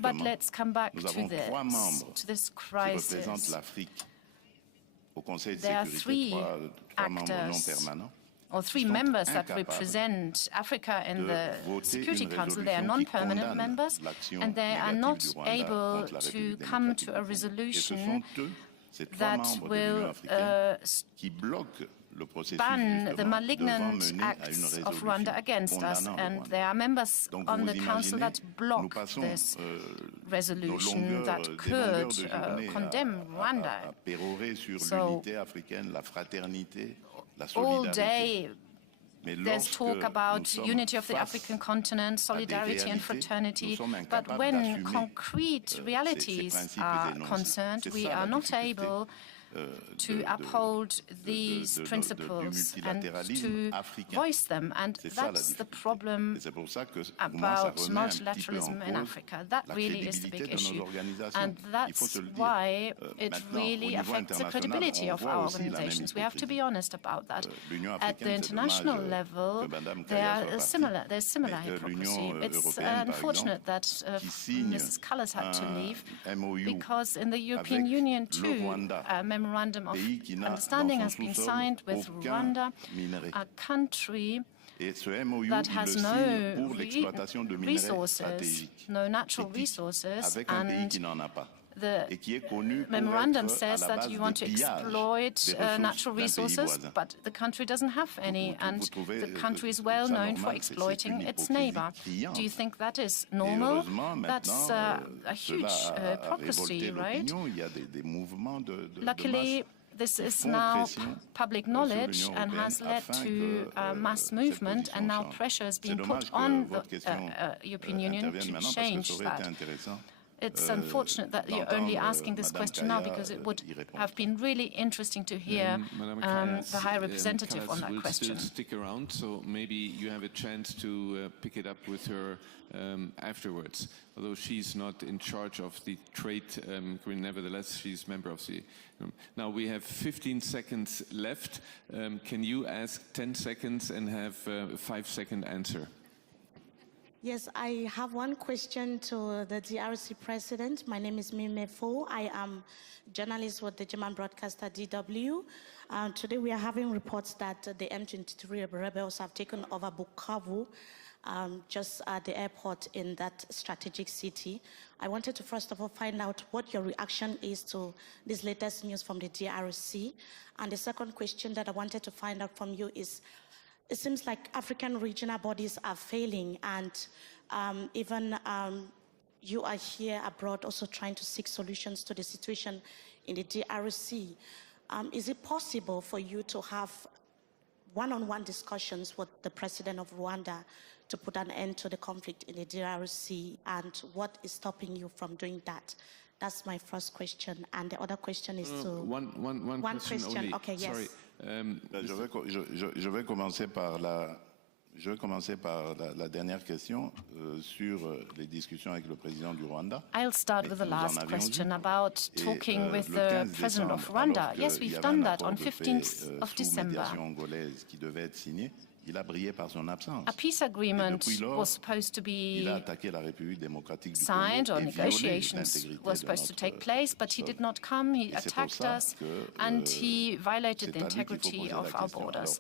But let's come back to this crisis. There are three actors, or three members that represent Africa in the Security Council. They are non-permanent members, and they are not able to come to a resolution that will ban the malignant acts of Rwanda against us, and there are members on the Council that block this resolution that could condemn Rwanda. So all day there's talk about unity of the African continent, solidarity and fraternity, but when concrete realities are concerned, we are not able to uphold these principles and to voice them. And that's the problem about multilateralism in Africa. That really is the big issue. And that's why it really affects the credibility of our organizations. We have to be honest about that. At the international level, there's similar hypocrisy. It's unfortunate that Mrs. Callas had to leave, because in the European Union too, memorandum of understanding has been signed with Rwanda, a country that has no resources, no natural resources, and the memorandum says that you want to exploit natural resources, but the country doesn't have any, and the country is well known for exploiting its neighbor. Do you think that is normal? That's a huge hypocrisy, right? Luckily, this is now public knowledge and has led to a mass movement, and now pressure is being put on the European Union to change that. It's unfortunate that you're only asking this question now, because it would have been really interesting to hear the High Representative on that question. Stick around, so maybe you have a chance to pick it up with her afterwards. Although she's not in charge of the trade, nevertheless, she's member of the. Now we have 15 seconds left. Can you ask 10 seconds and have a 5-second answer? Yes, I have one question to the DRC president. My name is Mime Fo. I am a journalist with the German broadcaster DW. Today we are having reports that the M23 rebels have taken over Bukavu, just at the airport in that strategic city. I wanted to first of all find out what your reaction is to this latest news from the DRC. And the second question that I wanted to find out from you is, it seems like African regional bodies are failing, and even you are here abroad also trying to seek solutions to the situation in the DRC. Is it possible for you to have one-on-one discussions with the president of Rwanda to put an end to the conflict in the DRC, and what is stopping you from doing that? That's my first question, and the other question is to... One question only. Okay, yes. Sorry. Je vais commencer par la dernière question sur les discussions avec le président du Rwanda. I'll start with the last question about talking with the president of Rwanda. Yes, we've done that on 15th of December. A peace agreement was supposed to be signed, or negotiations were supposed to take place, but he did not come. He attacked us, and he violated the integrity of our borders.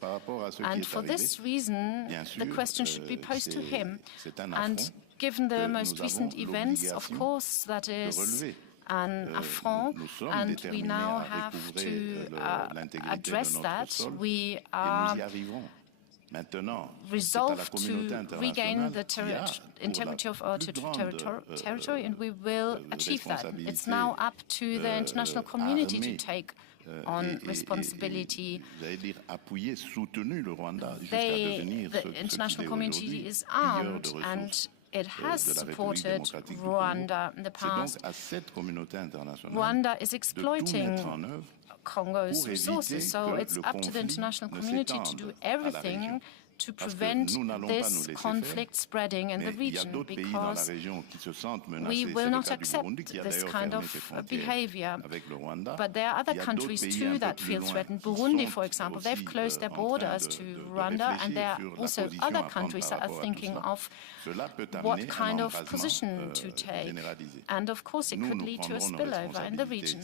And for this reason, the question should be posed to him. And given the most recent events, of course, that is an affront, and we now have to address that. We are resolved to regain the integrity of our territory, and we will achieve that. It's now up to the international community to take on responsibility. The international community is armed, and it has supported Rwanda in the past. Rwanda is exploiting Congo's resources, so it's up to the international community to do everything to prevent this conflict spreading in the region, because we will not accept this kind of behavior. But there are other countries too that feel threatened. Burundi, for example, they've closed their borders to Rwanda, and there are also other countries that are thinking of what kind of position to take. And of course, it could lead to a spillover in the region.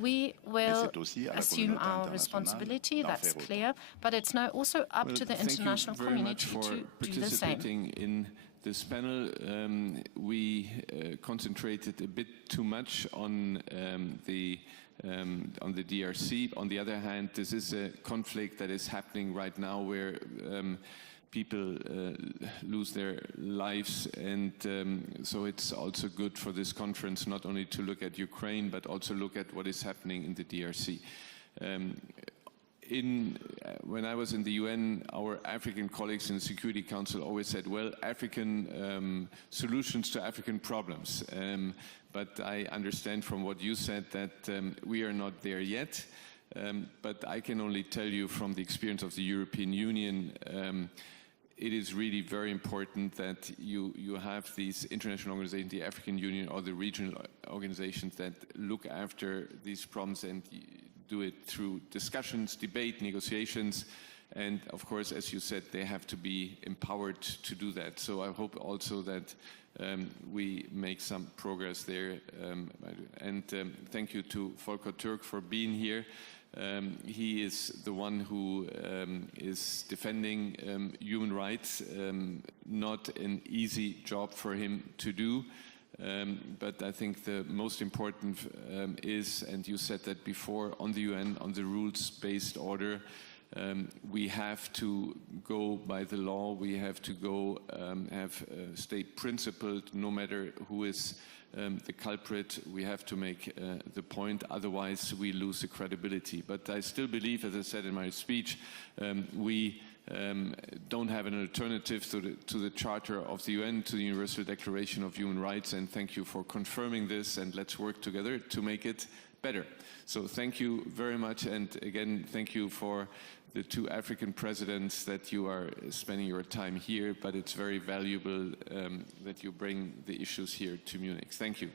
We will assume our responsibility, that's clear, but it's now also up to the international community to do the same. In this panel, we concentrated a bit too much on the DRC. On the other hand, this is a conflict that is happening right now where people lose their lives, and so it's also good for this conference not only to look at Ukraine, but also look at what is happening in the DRC. When I was in the UN, our African colleagues in the Security Council always said, well, African solutions to African problems. But I understand from what you said that we are not there yet. But I can only tell you from the experience of the European Union, it is really very important that you have these international organizations, the African Union or the regional organizations that look after these problems and do it through discussions, debate, negotiations, and of course, as you said, they have to be empowered to do that. So I hope also that we make some progress there. And thank you to Volker Türk for being here. He is the one who is defending human rights, not an easy job for him to do. But I think the most important is, and you said that before, on the UN, on the rules-based order, we have to go by the law, we have to go stay principled, no matter who is the culprit. We have to make the point, otherwise we lose the credibility. But I still believe, as I said in my speech, we don't have an alternative to the Charter of the UN, to the Universal Declaration of Human Rights, and thank you for confirming this, and let's work together to make it better. So thank you very much, and again, thank you for the two African presidents that you are spending your time here, but it's very valuable that you bring the issues here to Munich. Thank you.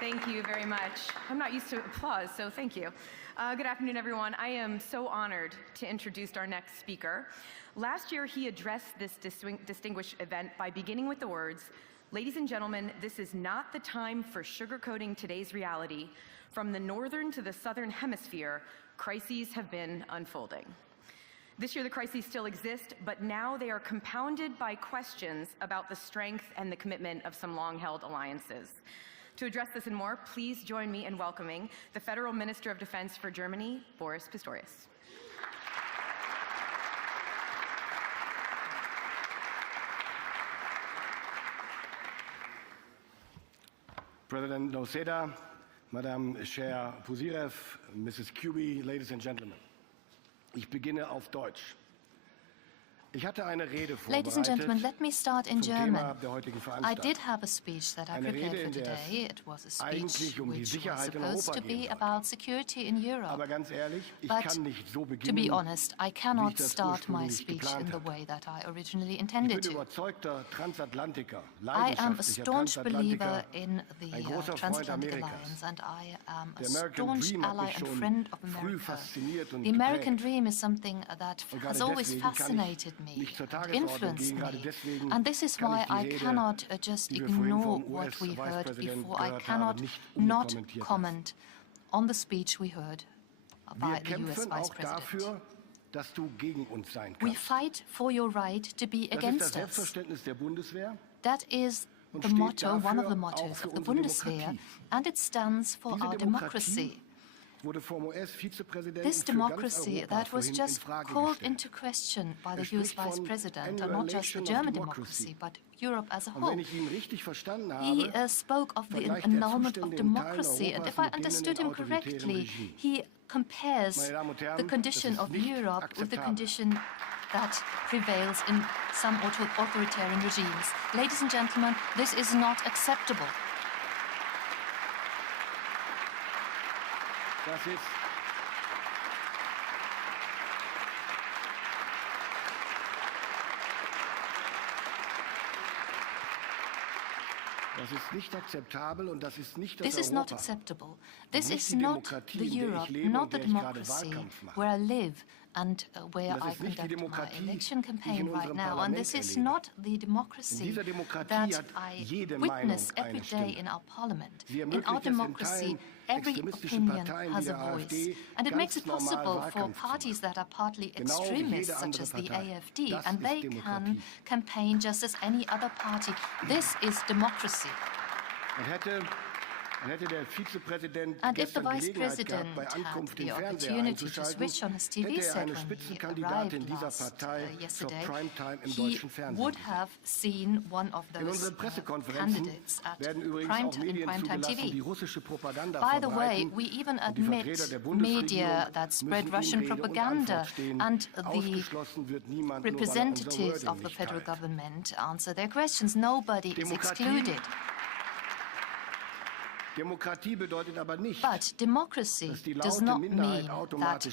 Thank you very much. I'm not used to applause, so thank you. Good afternoon, everyone. I am so honored to introduce our next speaker. Last year, he addressed this distinguished event by beginning with the words, "Ladies and gentlemen, this is not the time for sugarcoating today's reality. From the northern to the southern hemisphere, crises have been unfolding." This year, the crises still exist, but now they are compounded by questions about the strength and the commitment of some long-held alliances. To address this and more, please join me in welcoming the Federal Minister of Defense for Germany, Boris Pistorius. President Noseda, Madam Chair Puzirev, Mrs. Kubi, ladies and gentlemen. Ich beginne auf Deutsch. Ladies and gentlemen, let me start in German. I did have a speech that I prepared for today. It was a speech which was supposed to be about security in Europe. But to be honest, I cannot start my speech in the way that I originally intended to. I am a staunch believer in the Transatlantic Alliance, and I am a staunch ally and friend of America. The American dream is something that has always fascinated me and influenced me, and this is why I cannot just ignore what we heard before. I cannot not comment on the speech we heard by the US Vice President. We fight for your right to be against us. That is the motto, one of the mottos of the Bundeswehr, and it stands for our democracy. This democracy that was just called into question by the US Vice President, and not just the German democracy, but Europe as a whole. He spoke of the annulment of democracy, and if I understood him correctly, he compares the condition of Europe with the condition that prevails in some authoritarian regimes. Ladies and gentlemen, this is not acceptable. This is not acceptable. This is not the Europe, not the democracy where I live and where I conduct my election campaign right now. And this is not the democracy that I witness every day in our parliament. In our democracy, every opinion has a voice, and it makes it possible for parties that are partly extremist, such as the AfD, and they can campaign just as any other party. This is democracy. And if the Vice President had the opportunity to switch on his TV set when he arrived yesterday, he would have seen one of those candidates in primetime TV. By the way, we even admit media that spread Russian propaganda, and the representatives of the federal government answer their questions. Nobody is excluded. But democracy does not mean that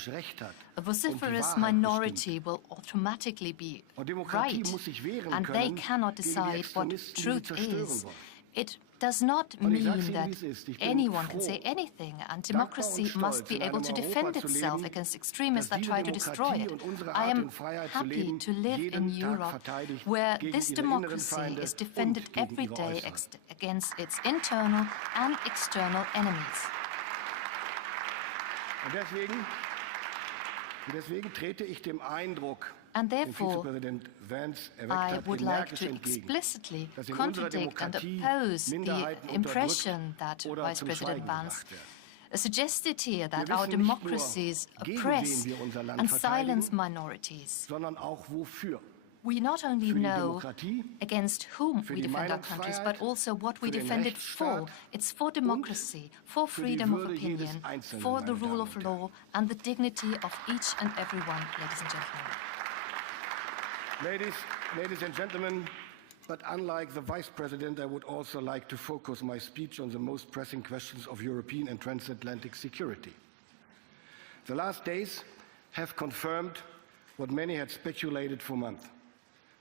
a vociferous minority will automatically be right, and they cannot decide what truth is. It does not mean that anyone can say anything, and democracy must be able to defend itself against extremists that try to destroy it. I am happy to live in Europe where this democracy is defended every day against its internal and external enemies. And therefore, I would like to explicitly contradict and oppose the impression that Vice President Vance suggested here, that our democracies oppress and silence minorities. We not only know against whom we defend our countries, but also what we defend it for. It's for democracy, for freedom of opinion, for the rule of law, and the dignity of each and every one, ladies and gentlemen. Ladies and gentlemen, but unlike the Vice President, I would also like to focus my speech on the most pressing questions of European and transatlantic security. The last days have confirmed what many had speculated for months.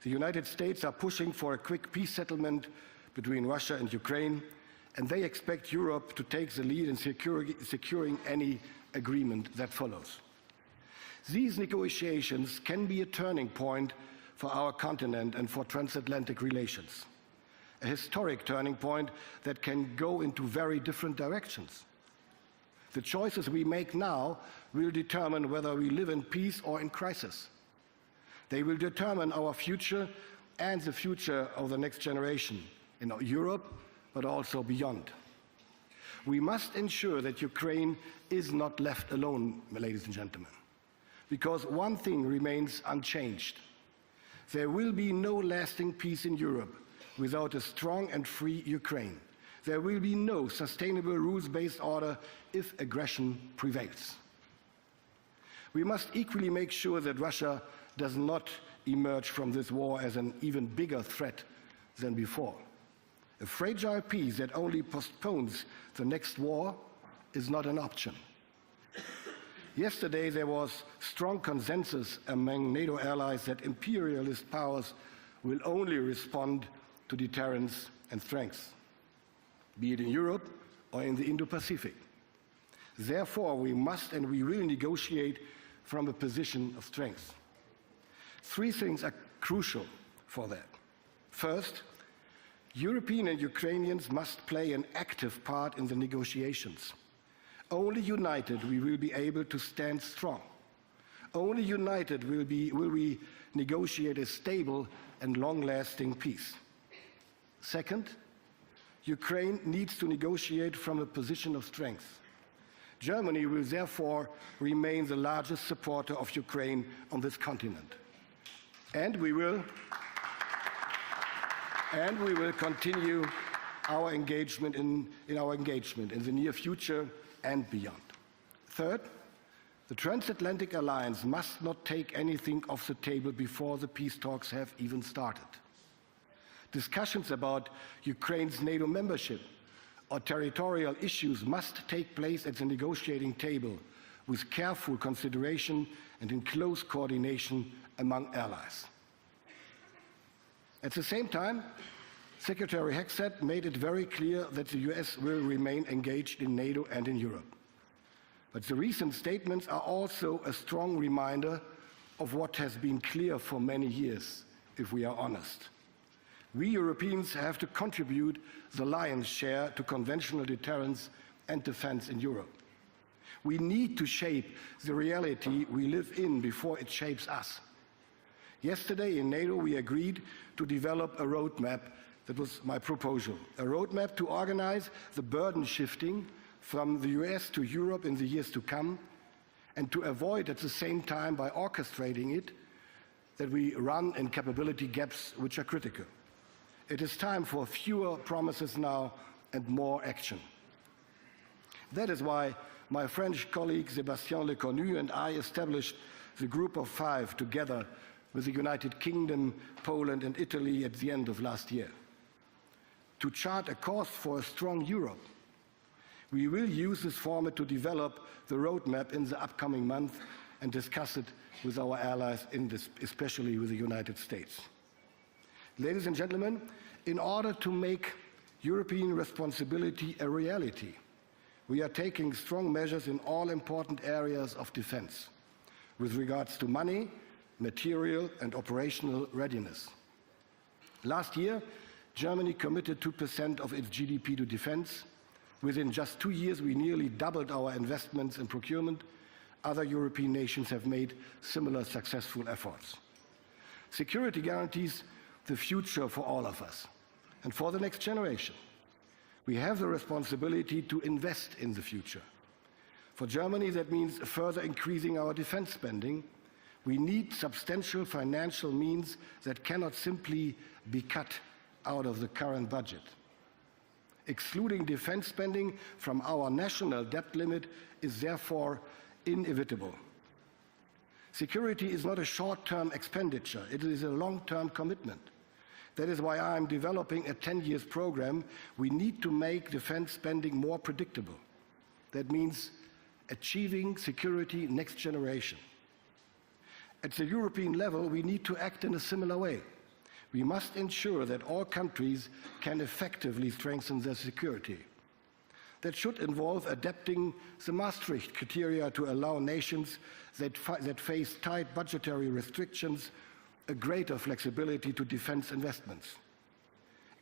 The United States are pushing for a quick peace settlement between Russia and Ukraine, and they expect Europe to take the lead in securing any agreement that follows. These negotiations can be a turning point for our continent and for transatlantic relations, a historic turning point that can go into very different directions. The choices we make now will determine whether we live in peace or in crisis. They will determine our future and the future of the next generation in Europe, but also beyond. We must ensure that Ukraine is not left alone, ladies and gentlemen, because one thing remains unchanged. There will be no lasting peace in Europe without a strong and free Ukraine. There will be no sustainable rules-based order if aggression prevails. We must equally make sure that Russia does not emerge from this war as an even bigger threat than before. A fragile peace that only postpones the next war is not an option. Yesterday, there was strong consensus among NATO allies that imperialist powers will only respond to deterrence and strength, be it in Europe or in the Indo-Pacific. Therefore, we must and we will negotiate from a position of strength. Three things are crucial for that. First, European and Ukrainians must play an active part in the negotiations. Only united we will be able to stand strong. Only united will we negotiate a stable and long-lasting peace. Second, Ukraine needs to negotiate from a position of strength. Germany will therefore remain the largest supporter of Ukraine on this continent. And we will continue our engagement in the near future and beyond. Third, the Transatlantic Alliance must not take anything off the table before the peace talks have even started. Discussions about Ukraine's NATO membership or territorial issues must take place at the negotiating table with careful consideration and in close coordination among allies. At the same time, Secretary Hexet made it very clear that the US will remain engaged in NATO and in Europe. But the recent statements are also a strong reminder of what has been clear for many years, if we are honest. We Europeans have to contribute the lion's share to conventional deterrence and defense in Europe. We need to shape the reality we live in before it shapes us. Yesterday in NATO, we agreed to develop a roadmap. That was my proposal, a roadmap to organize the burden shifting from the US to Europe in the years to come, and to avoid at the same time, by orchestrating it, that we run in capability gaps which are critical. It is time for fewer promises now and more action. That is why my French colleague Sébastien Lecornu and I established the Group of Five together with the United Kingdom, Poland and Italy at the end of last year, to chart a course for a strong Europe. We will use this format to develop the roadmap in the upcoming month and discuss it with our allies, especially with the United States. Ladies and gentlemen, in order to make European responsibility a reality, we are taking strong measures in all important areas of defense, with regards to money, material and operational readiness. Last year, Germany committed 2% of its GDP to defense. Within just 2 years, we nearly doubled our investments in procurement. Other European nations have made similar successful efforts. Security guarantees the future for all of us and for the next generation. We have the responsibility to invest in the future. For Germany, that means further increasing our defense spending. We need substantial financial means that cannot simply be cut out of the current budget. Excluding defense spending from our national debt limit is therefore inevitable. Security is not a short-term expenditure, it is a long-term commitment. That is why I am developing a 10-year program. We need to make defense spending more predictable. That means achieving security next generation. At the European level, we need to act in a similar way. We must ensure that all countries can effectively strengthen their security. That should involve adapting the Maastricht criteria to allow nations that face tight budgetary restrictions a greater flexibility to defense investments.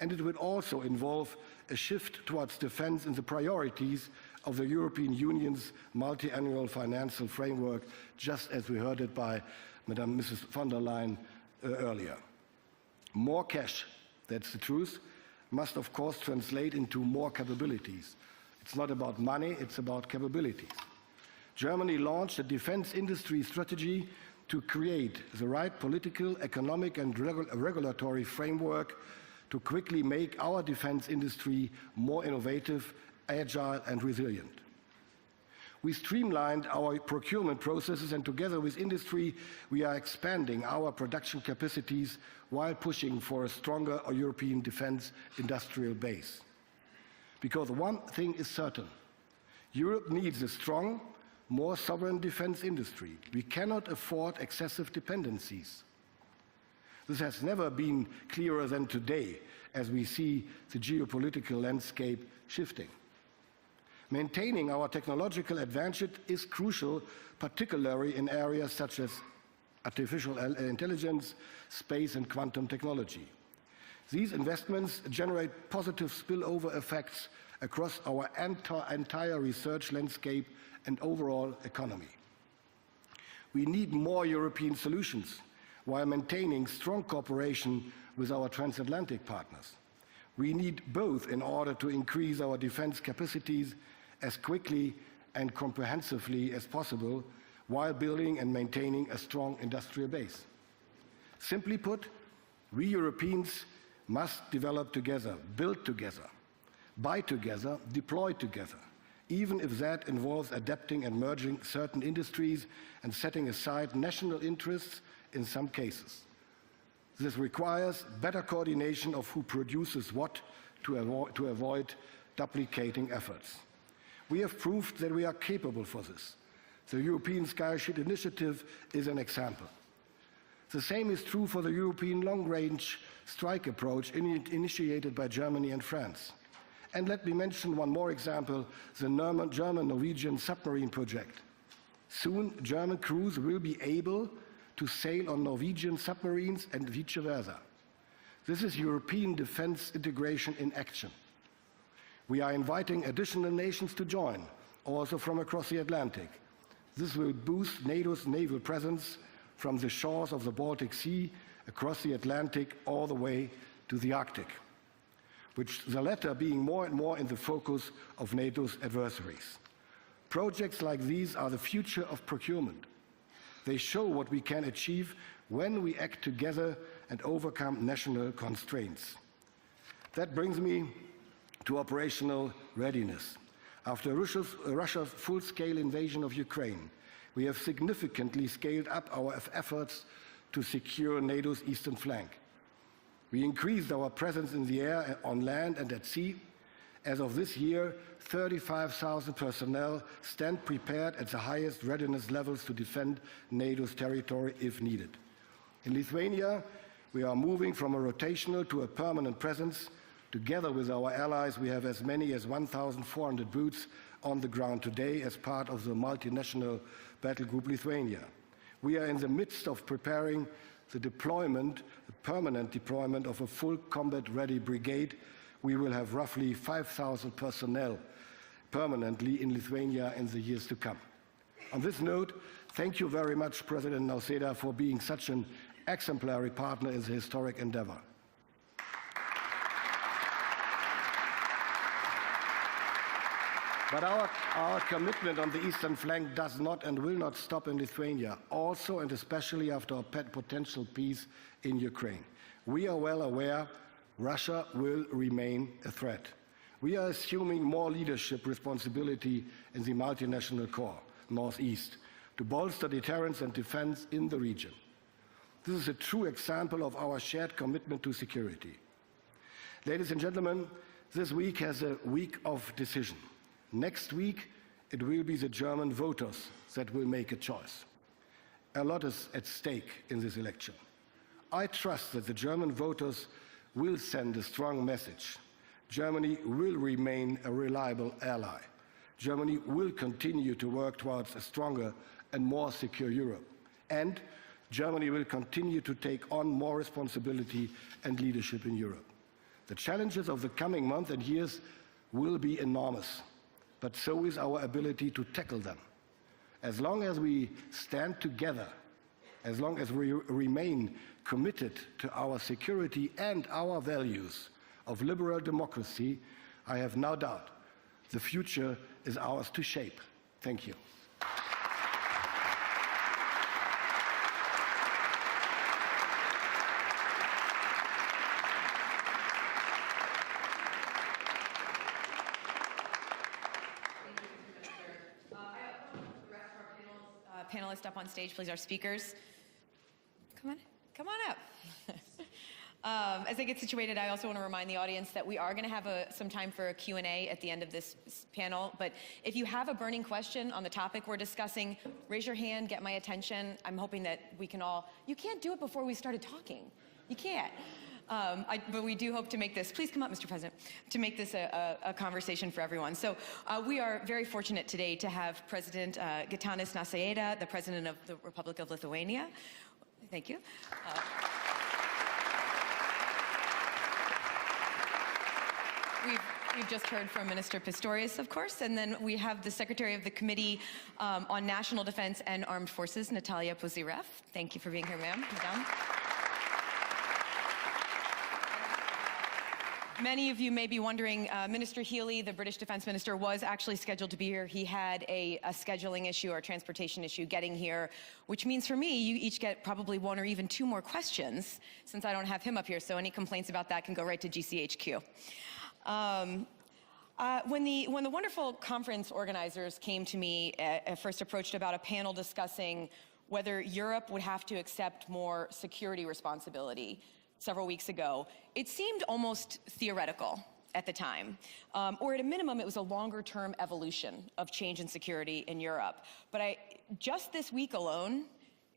And it would also involve a shift towards defense in the priorities of the European Union's multi-annual financial framework, just as we heard it by Mrs. von der Leyen earlier. More cash, that's the truth, must of course translate into more capabilities. It's not about money, it's about capabilities. Germany launched a defense industry strategy to create the right political, economic and regulatory framework to quickly make our defense industry more innovative, agile and resilient. We streamlined our procurement processes, and together with industry, we are expanding our production capacities while pushing for a stronger European defense industrial base. Because one thing is certain, Europe needs a strong, more sovereign defense industry. We cannot afford excessive dependencies. This has never been clearer than today, as we see the geopolitical landscape shifting. Maintaining our technological advantage is crucial, particularly in areas such as artificial intelligence, space and quantum technology. These investments generate positive spillover effects across our entire research landscape and overall economy. We need more European solutions while maintaining strong cooperation with our transatlantic partners. We need both in order to increase our defense capacities as quickly and comprehensively as possible while building and maintaining a strong industrial base. Simply put, we Europeans must develop together, build together, buy together, deploy together, even if that involves adapting and merging certain industries and setting aside national interests in some cases. This requires better coordination of who produces what to avoid duplicating efforts. We have proved that we are capable for this. The European Sky Shield Initiative is an example. The same is true for the European long-range strike approach initiated by Germany and France. And let me mention one more example, the German-Norwegian submarine project. Soon, German crews will be able to sail on Norwegian submarines and vice versa. This is European defense integration in action. We are inviting additional nations to join, also from across the Atlantic. This will boost NATO's naval presence from the shores of the Baltic Sea across the Atlantic all the way to the Arctic, which the latter being more and more in the focus of NATO's adversaries. Projects like these are the future of procurement. They show what we can achieve when we act together and overcome national constraints. That brings me to operational readiness. After Russia's full-scale invasion of Ukraine, we have significantly scaled up our efforts to secure NATO's eastern flank. We increased our presence in the air, on land and at sea. As of this year, 35,000 personnel stand prepared at the highest readiness levels to defend NATO's territory if needed. In Lithuania, we are moving from a rotational to a permanent presence. Together with our allies, we have as many as 1,400 boots on the ground today as part of the multinational battle group Lithuania. We are in the midst of preparing the permanent deployment of a full combat-ready brigade. We will have roughly 5,000 personnel permanently in Lithuania in the years to come. On this note, thank you very much, President Nausėda, for being such an exemplary partner in the historic endeavor. But our commitment on the eastern flank does not and will not stop in Lithuania, also and especially after a potential peace in Ukraine. We are well aware Russia will remain a threat. We are assuming more leadership responsibility in the multinational core, Northeast, to bolster deterrence and defense in the region. This is a true example of our shared commitment to security. Ladies and gentlemen, this week has a week of decision. Next week, it will be the German voters that will make a choice. A lot is at stake in this election. I trust that the German voters will send a strong message. Germany will remain a reliable ally. Germany will continue to work towards a stronger and more secure Europe. And Germany will continue to take on more responsibility and leadership in Europe. The challenges of the coming months and years will be enormous, but so is our ability to tackle them. As long as we stand together, as long as we remain committed to our security and our values of liberal democracy, I have no doubt the future is ours to shape. Thank you. Panelists up on stage, please, our speakers. Come on up. As they get situated, I also want to remind the audience that we are going to have some time for a Q&A at the end of this panel. But if you have a burning question on the topic we're discussing, raise your hand, get my attention. I'm hoping that we can all, you can't do it before we started talking. You can't. But we do hope to make this, please come up, Mr. President, to make this a conversation for everyone. So we are very fortunate today to have President Gitanas Nausėda, the President of the Republic of Lithuania. Thank you. We've just heard from Minister Pistorius, of course, and then we have the Secretary of the Committee on National Defense and Armed Forces, Natalia Pozirev. Thank you for being here, ma'am. Madame. Many of you may be wondering, Minister Healy, the British Defense Minister, was actually scheduled to be here. He had a scheduling issue or a transportation issue getting here, which means for me, you each get probably one or even two more questions, since I don't have him up here, so any complaints about that can go right to GCHQ. When the wonderful conference organizers came to me, first approached about a panel discussing whether Europe would have to accept more security responsibility several weeks ago, it seemed almost theoretical at the time, or at a minimum, it was a longer-term evolution of change in security in Europe. But just this week alone,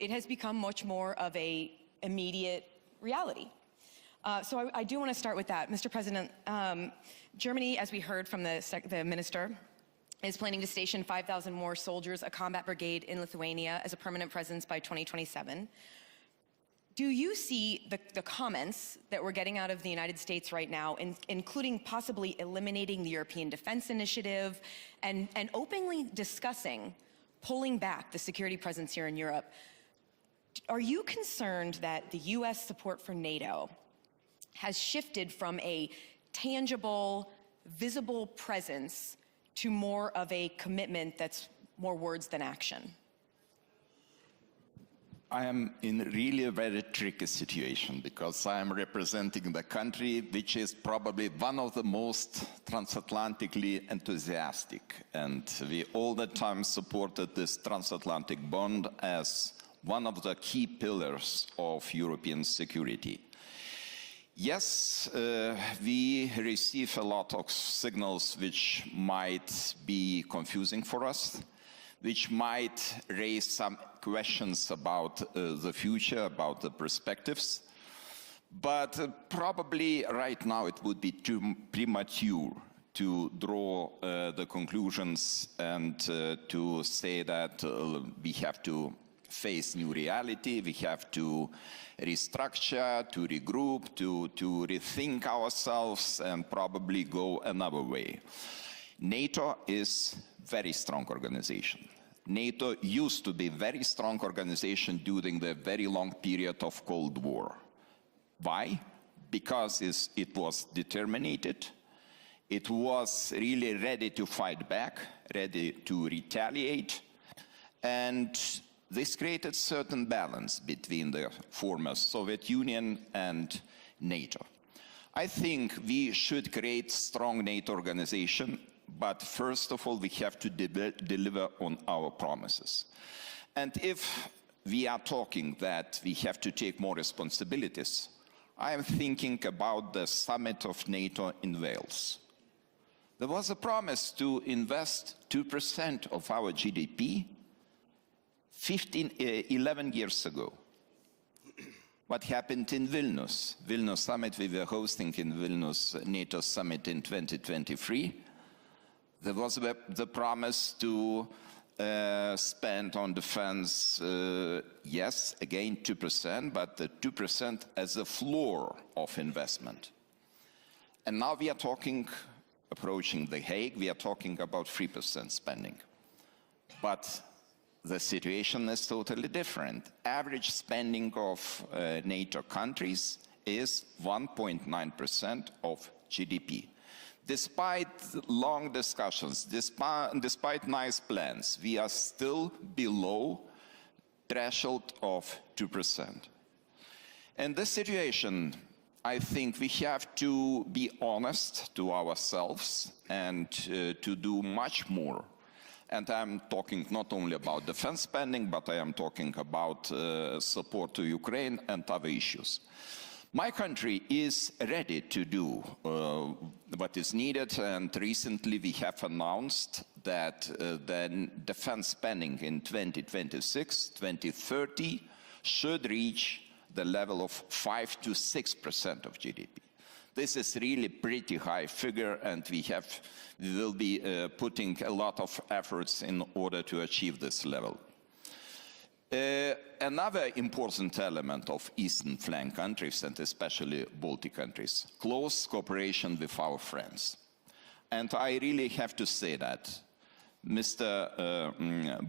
it has become much more of an immediate reality. So I do want to start with that. Mr. President, Germany, as we heard from the minister, is planning to station 5,000 more soldiers, a combat brigade in Lithuania as a permanent presence by 2027. Do you see the comments that we're getting out of the United States right now, including possibly eliminating the European Defense Initiative and openly discussing pulling back the security presence here in Europe? Are you concerned that the U.S. support for NATO has shifted from a tangible, visible presence to more of a commitment that's more words than action? I am in really a very tricky situation because I am representing the country which is probably one of the most transatlantically enthusiastic, and we all the time supported this transatlantic bond as one of the key pillars of European security. Yes, we receive a lot of signals which might be confusing for us, which might raise some questions about the future, about the perspectives. But probably right now it would be too premature to draw the conclusions and to say that we have to face new reality, we have to restructure, to regroup, to rethink ourselves and probably go another way. NATO is a very strong organization. NATO used to be a very strong organization during the very long period of Cold War. Why? Because it was determined, it was really ready to fight back, ready to retaliate, and this created certain balance between the former Soviet Union and NATO. I think we should create a strong NATO organization, but first of all, we have to deliver on our promises. And if we are talking that we have to take more responsibilities, I am thinking about the summit of NATO in Wales. There was a promise to invest 2% of our GDP 11 years ago. What happened in Vilnius? Vilnius summit, we were hosting in Vilnius NATO summit in 2023. There was the promise to spend on defense, yes, again 2%, but the 2% as a floor of investment. And now we are talking, approaching The Hague, we are talking about 3% spending. But the situation is totally different. Average spending of NATO countries is 1.9% of GDP. Despite long discussions, despite nice plans, we are still below threshold of 2%. In this situation, I think we have to be honest to ourselves and to do much more. And I'm talking not only about defense spending, but I am talking about support to Ukraine and other issues. My country is ready to do what is needed, and recently we have announced that the defense spending in 2026, 2030 should reach the level of 5 to 6% of GDP. This is really pretty high figure, and we will be putting a lot of efforts in order to achieve this level. Another important element of Eastern flank countries, and especially Baltic countries, close cooperation with our friends. And I really have to say that Mr.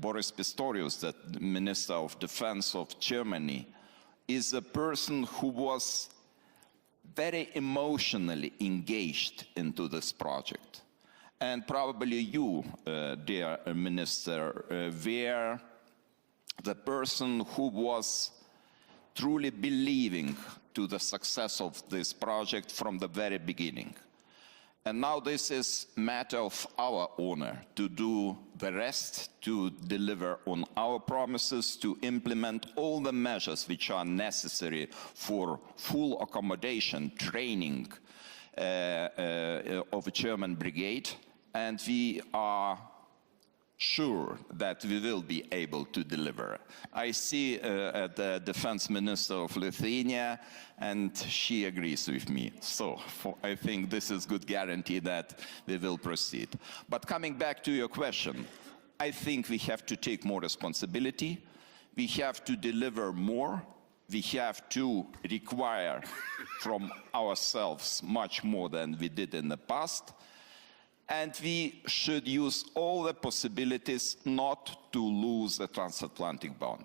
Boris Pistorius, the Minister of Defense of Germany, is a person who was very emotionally engaged into this project. And probably you, dear Minister, were the person who was truly believing to the success of this project from the very beginning. And now this is a matter of our honor to do the rest, to deliver on our promises, to implement all the measures which are necessary for full accommodation, training of a German brigade. And we are sure that we will be able to deliver. I see the defense minister of Lithuania, and she agrees with me. So I think this is a good guarantee that we will proceed. But coming back to your question, I think we have to take more responsibility. We have to deliver more. We have to require from ourselves much more than we did in the past. And we should use all the possibilities not to lose the transatlantic bond.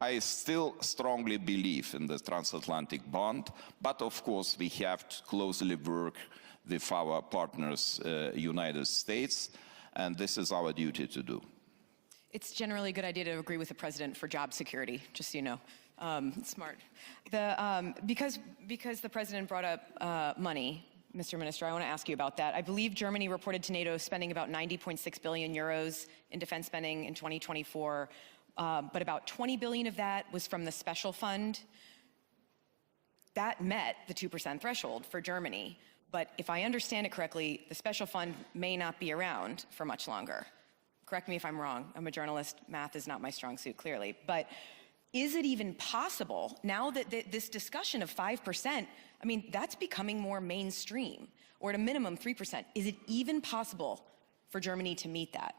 I still strongly believe in the transatlantic bond, but of course we have to closely work with our partners, United States, and this is our duty to do. It's generally a good idea to agree with the president for job security, just so you know. Smart. Because the president brought up money, Mr. Minister, I want to ask you about that. I believe Germany reported to NATO spending about 90.6 billion euros in defense spending in 2024, but about 20 billion of that was from the special fund. That met the 2% threshold for Germany, but if I understand it correctly, the special fund may not be around for much longer. Correct me if I'm wrong. I'm a journalist. Math is not my strong suit, clearly. But is it even possible, now that this discussion of 5%, I mean, that's becoming more mainstream, or at a minimum 3%. Is it even possible for Germany to meet that?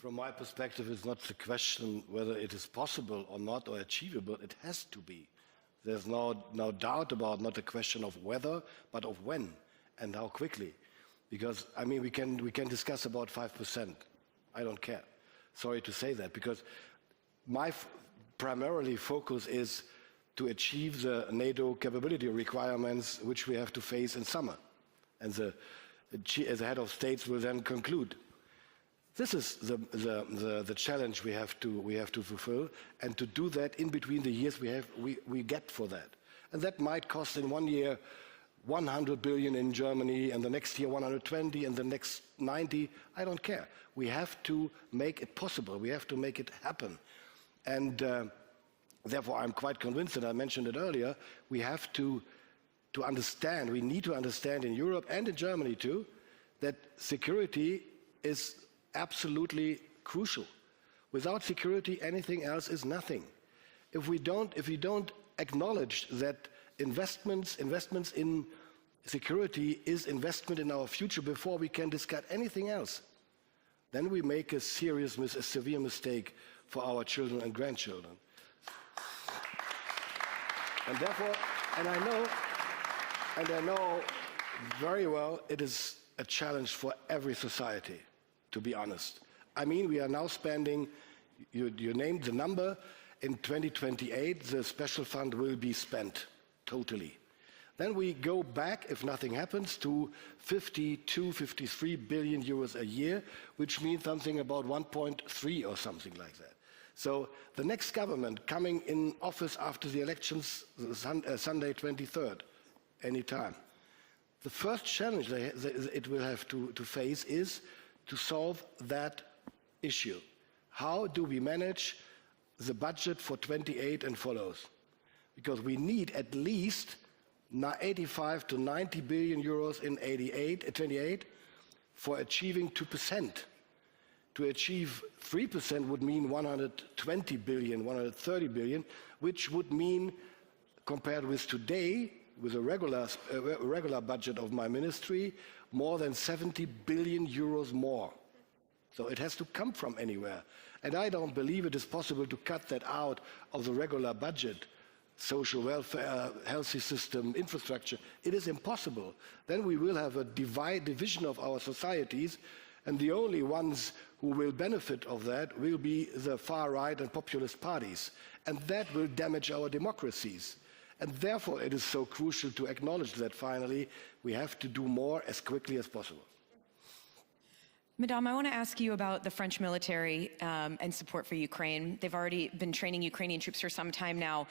From my perspective, it's not the question whether it is possible or not, or achievable. It has to be. There's no doubt about not a question of whether, but of when and how quickly. Because, I mean, we can discuss about 5%. I don't care. Sorry to say that, because my primarily focus is to achieve the NATO capability requirements which we have to face in summer. And the head of states will then conclude. This is the challenge we have to fulfill, and to do that in between the years we get for that. And that might cost in 1 year 100 billion in Germany, and the next year 120, and the next 90. I don't care. We have to make it possible. We have to make it happen. And therefore, I'm quite convinced, and I mentioned it earlier, we have to understand, we need to understand in Europe and in Germany too, that security is absolutely crucial. Without security, anything else is nothing. If we don't acknowledge that investments in security is investment in our future before we can discuss anything else, then we make a severe mistake for our children and grandchildren. And therefore, and I know very well it is a challenge for every society, to be honest. I mean, we are now spending, you named the number, in 2028 the special fund will be spent totally. Then we go back, if nothing happens, to 52, 53 billion euros a year, which means something about 1.3 or something like that. So the next government coming in office after the elections, Sunday 23rd, anytime, the first challenge it will have to face is to solve that issue. How do we manage the budget for 28 and follows? Because we need at least 85 to 90 billion euros in 28 for achieving 2%. To achieve 3% would mean 120 billion, 130 billion, which would mean, compared with today, with a regular budget of my ministry, more than 70 billion euros more. So it has to come from anywhere. And I don't believe it is possible to cut that out of the regular budget. Social welfare, healthy system, infrastructure. It is impossible. Then we will have a division of our societies, and the only ones who will benefit of that will be the far right and populist parties. And that will damage our democracies. And therefore it is so crucial to acknowledge that finally we have to do more as quickly as possible. Madame, I want to ask you about the French military and support for Ukraine. They've already been training Ukrainian troops for some time now.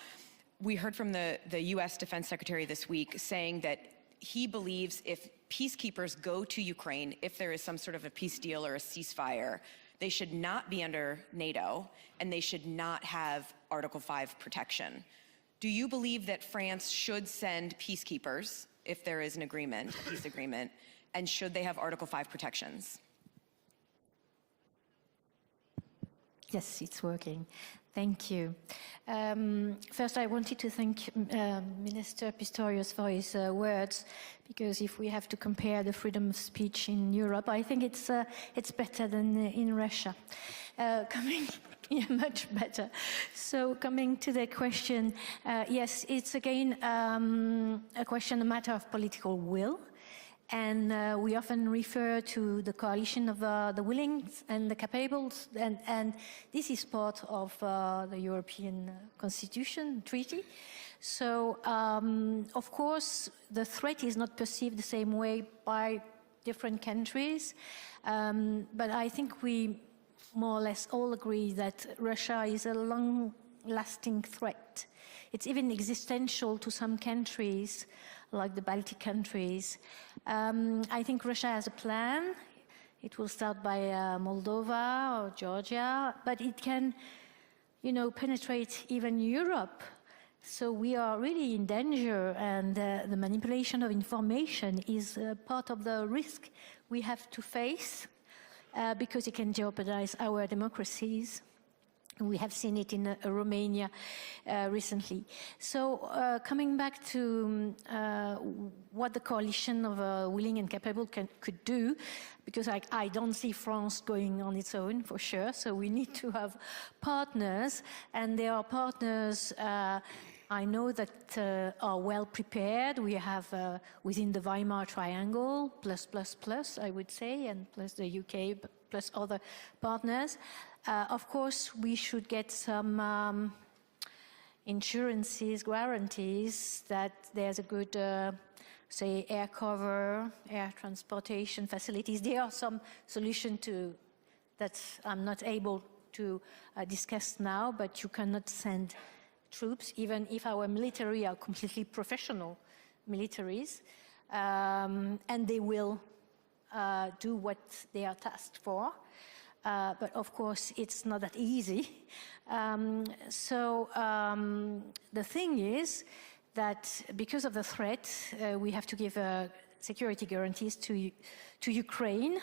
We heard from the U.S. Defense Secretary this week saying that he believes if peacekeepers go to Ukraine, if there is some sort of a peace deal or a ceasefire, they should not be under NATO and they should not have Article 5 protection. Do you believe that France should send peacekeepers if there is an agreement, a peace agreement, and should they have Article 5 protections? Yes, it's working. Thank you. First, I wanted to thank Minister Pistorius for his words, because if we have to compare the freedom of speech in Europe, I think it's better than in Russia. Yeah, much better. So coming to the question, yes, it's again a matter of political will. And we often refer to the coalition of the willing and the capable, and this is part of the European Constitution Treaty. So, of course, the threat is not perceived the same way by different countries, but I think we more or less all agree that Russia is a long-lasting threat. It's even existential to some countries, like the Baltic countries. I think Russia has a plan. It will start by Moldova or Georgia, but it can, penetrate even Europe. So we are really in danger, and the manipulation of information is part of the risk we have to face because it can jeopardize our democracies. We have seen it in Romania recently. So coming back to what the coalition of willing and capable could do, because I don't see France going on its own for sure, so we need to have partners, and there are partners I know that are well prepared. We have within the Weimar Triangle, plus, I would say, and plus the UK, plus other partners. Of course, we should get some insurances, guarantees that there's a good, say, air cover, air transportation facilities. There are some solutions that I'm not able to discuss now, but you cannot send troops, even if our military are completely professional militaries, and they will do what they are tasked for. But of course, it's not that easy. The thing is that because of the threat, we have to give security guarantees to Ukraine.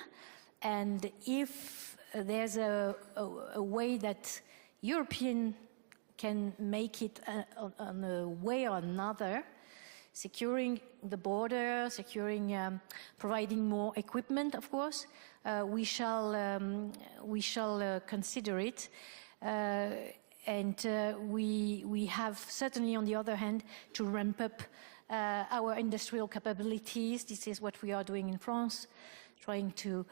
And if there's a way that European can make it on a way or another, securing the border, providing more equipment, of course. We shall consider it. And we have certainly, on the other hand, to ramp up our industrial capabilities. This is what we are doing in France, trying to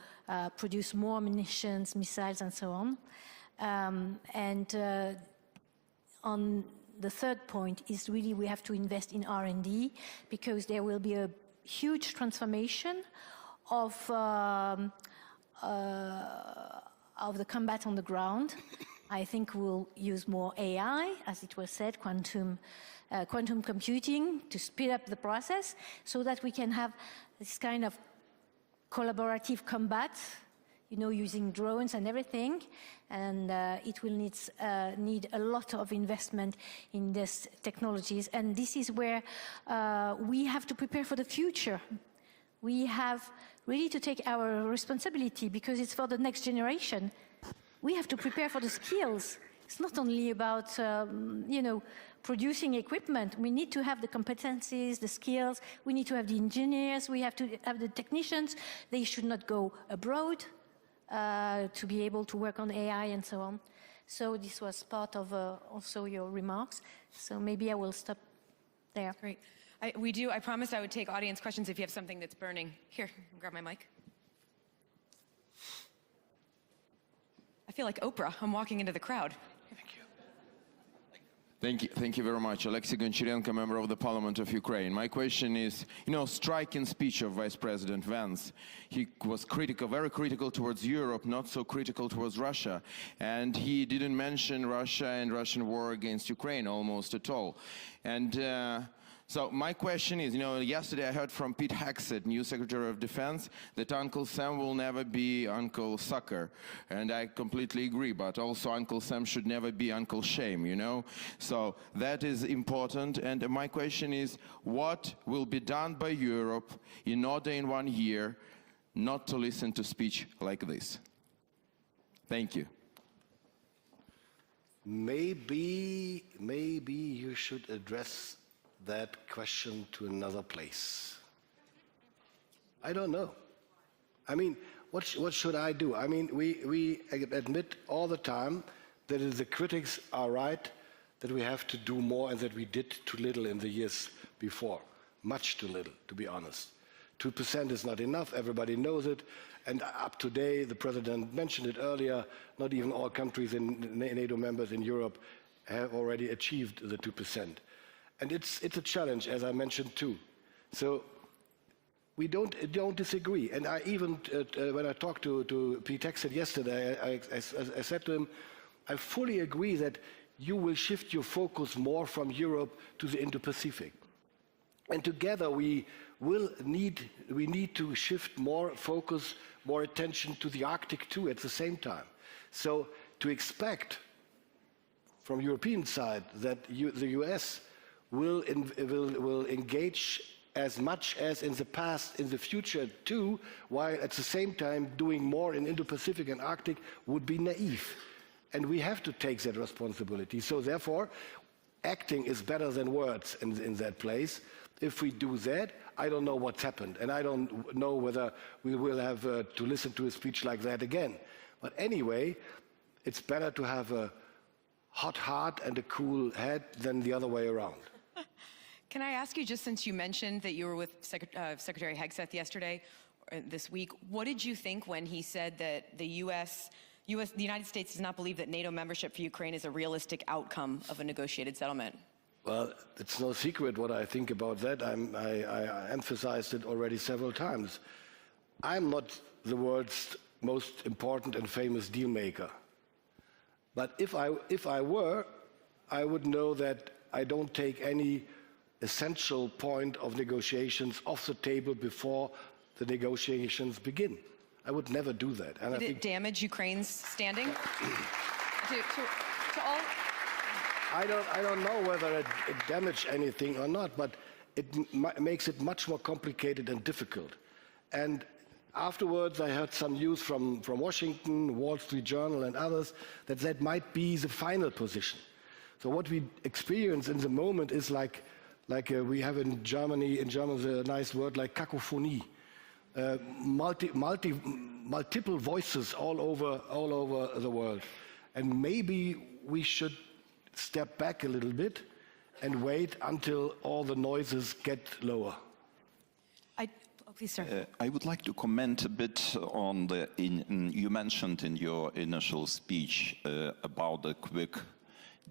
produce more munitions, missiles, and so on. On the third point is really we have to invest in R&D, because there will be a huge transformation of the combat on the ground. I think we'll use more AI, as it was said, quantum computing, to speed up the process so that we can have this kind of collaborative combat, using drones and everything. And it will need a lot of investment in these technologies. And this is where we have to prepare for the future. We have really to take our responsibility, because it's for the next generation. We have to prepare for the skills. It's not only about, producing equipment. We need to have the competencies, the skills. We need to have the engineers. We have to have the technicians. They should not go abroad to be able to work on AI and so on. So this was part of also your remarks. So maybe I will stop there. Great. I promised I would take audience questions if you have something that's burning. Here, grab my mic. I feel like Oprah. I'm walking into the crowd. Thank you very much. Alexei Goncharenko, member of the Parliament of Ukraine. My question is, striking speech of Vice President Vance. He was very critical towards Europe, not so critical towards Russia. And he didn't mention Russia and Russian war against Ukraine almost at all. And so my question is, yesterday I heard from Pete Hegseth, new Secretary of Defense, that Uncle Sam will never be Uncle Sucker. And I completely agree, but also Uncle Sam should never be Uncle Shame, So that is important. And my question is, what will be done by Europe in order in 1 year not to listen to speech like this? Thank you. Maybe you should address that question to another place. I don't know. I mean, what should I do? I mean, we admit all the time that the critics are right, that we have to do more and that we did too little in the years before. Much too little, to be honest. 2% is not enough, everybody knows it. And up to date, the President mentioned it earlier, not even all countries in NATO members in Europe have already achieved the 2%. And it's a challenge, as I mentioned too. So we don't disagree. And I even, when I talked to Pete Hegseth yesterday, I said to him, I fully agree that you will shift your focus more from Europe to the Indo-Pacific. And together we need to shift more focus, more attention to the Arctic too at the same time. So to expect from European side that the US will engage as much as in the past, in the future too, while at the same time doing more in Indo-Pacific and Arctic would be naive. And we have to take that responsibility. So therefore, acting is better than words in that place. If we do that, I don't know what's happened. And I don't know whether we will have to listen to a speech like that again. But anyway, it's better to have a hot heart and a cool head than the other way around. Can I ask you, just since you mentioned that you were with Secretary Hegseth yesterday, this week, what did you think when he said that the United States does not believe that NATO membership for Ukraine is a realistic outcome of a negotiated settlement? Well, it's no secret what I think about that. I emphasized it already several times. I'm not the world's most important and famous deal maker. But if I were, I would know that I don't take any essential point of negotiations off the table before the negotiations begin. I would never do that. And Did it damage Ukraine's standing? to all? I don't know whether it damaged anything or not, but it makes it much more complicated and difficult. And afterwards, I heard some news from Washington, Wall Street Journal and others, that might be the final position. So what we experience in the moment is like we have in German the nice word like cacophony, multiple voices all over the world. And maybe we should step back a little bit and wait until all the noises get lower. Please, sir. I would like to comment a bit on you mentioned in your initial speech about a quick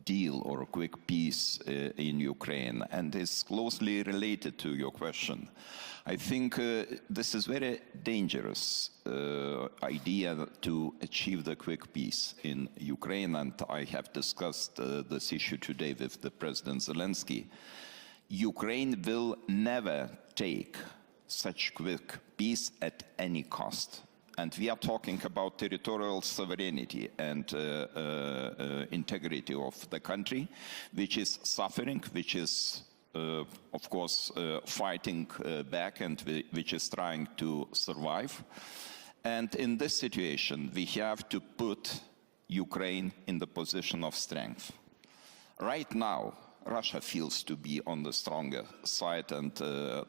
deal or a quick peace in Ukraine, and it's closely related to your question. I think this is very dangerous idea to achieve the quick peace in Ukraine, and I have discussed this issue today with the President Zelensky. Ukraine will never take such quick peace at any cost. And we are talking about territorial sovereignty and integrity of the country, which is suffering, which is, of course, fighting back and which is trying to survive. And in this situation, we have to put Ukraine in the position of strength. Right now, Russia feels to be on the stronger side and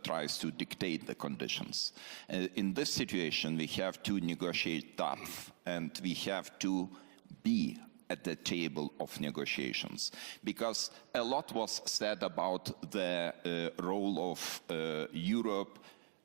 tries to dictate the conditions. In this situation, we have to negotiate tough, and we have to be at the table of negotiations. Because a lot was said about the role of Europe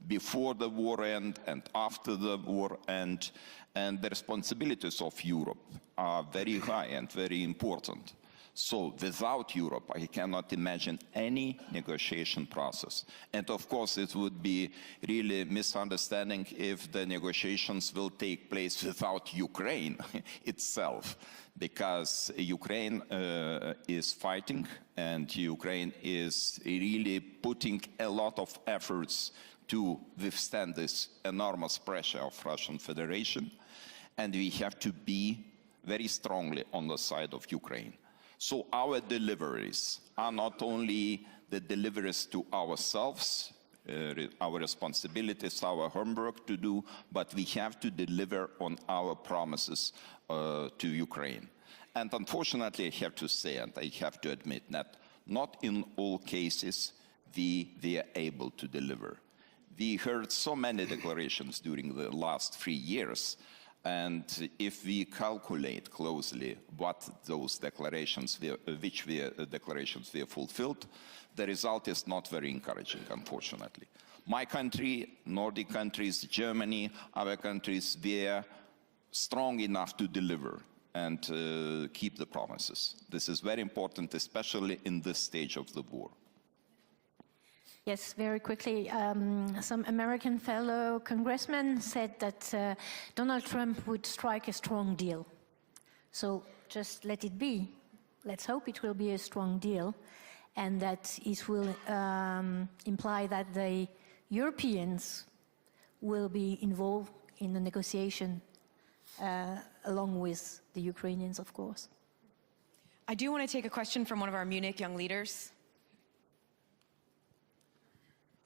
before the war end and after the war end, and the responsibilities of Europe are very high and very important. So without Europe, I cannot imagine any negotiation process. And of course, it would be really misunderstanding if the negotiations will take place without Ukraine itself, because Ukraine is fighting, and Ukraine is really putting a lot of efforts to withstand this enormous pressure of Russian Federation. And we have to be very strongly on the side of Ukraine. So our deliveries are not only the deliveries to ourselves, our responsibilities, our homework to do, but we have to deliver on our promises to Ukraine. And unfortunately, I have to say, and I have to admit that not in all cases we are able to deliver. We heard so many declarations during the last 3 years. And if we calculate closely what those declarations, which declarations were fulfilled, the result is not very encouraging, unfortunately. My country, Nordic countries, Germany, other countries, were strong enough to deliver and keep the promises. This is very important, especially in this stage of the war. Yes, very quickly. Some American fellow congressmen said that Donald Trump would strike a strong deal. So just let it be. Let's hope it will be a strong deal, and that it will imply that the Europeans will be involved in the negotiation along with the Ukrainians, of course. I do want to take a question from one of our Munich young leaders.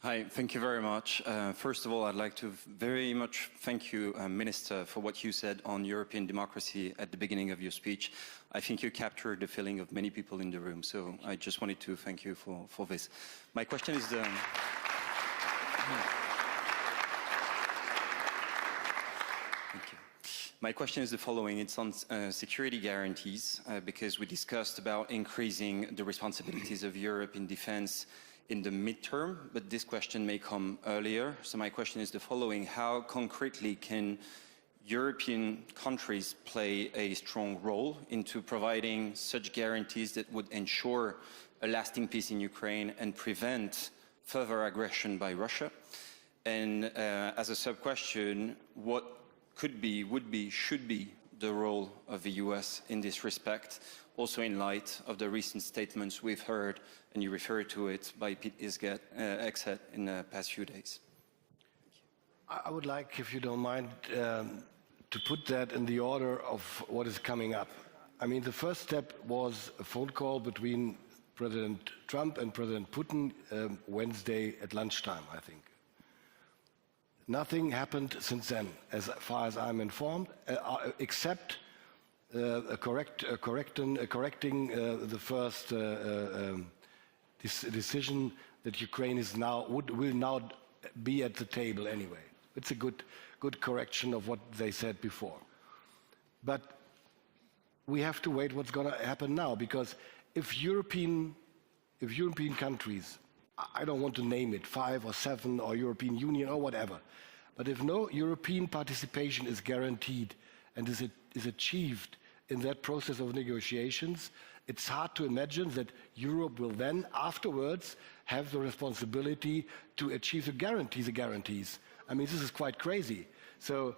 Hi, thank you very much. First of all, I'd like to very much thank you, Minister, for what you said on European democracy at the beginning of your speech. I think you captured the feeling of many people in the room, so I just wanted to thank you for this. My question is the... My question is the following. It's on security guarantees, because we discussed about increasing the responsibilities of Europe in defense in the midterm, but this question may come earlier. So my question is the following. How concretely can European countries play a strong role into providing such guarantees that would ensure a lasting peace in Ukraine and prevent further aggression by Russia? And as a sub-question, what could be, would be, should be the role of the US in this respect, also in light of the recent statements we've heard, and you referred to it, by Pete Hegseth in the past few days? I would like, if you don't mind, to put that in the order of what is coming up. I mean, the first step was a phone call between President Trump and President Putin Wednesday at lunchtime, I think. Nothing happened since then, as far as I'm informed, except correcting the first decision that Ukraine will now be at the table anyway. It's a good correction of what they said before. But we have to wait what's going to happen now, because if European countries, I don't want to name it, 5 or 7 or European Union or whatever, but if no European participation is guaranteed and is achieved in that process of negotiations, it's hard to imagine that Europe will then afterwards have the responsibility to achieve the guarantees. I mean, this is quite crazy. So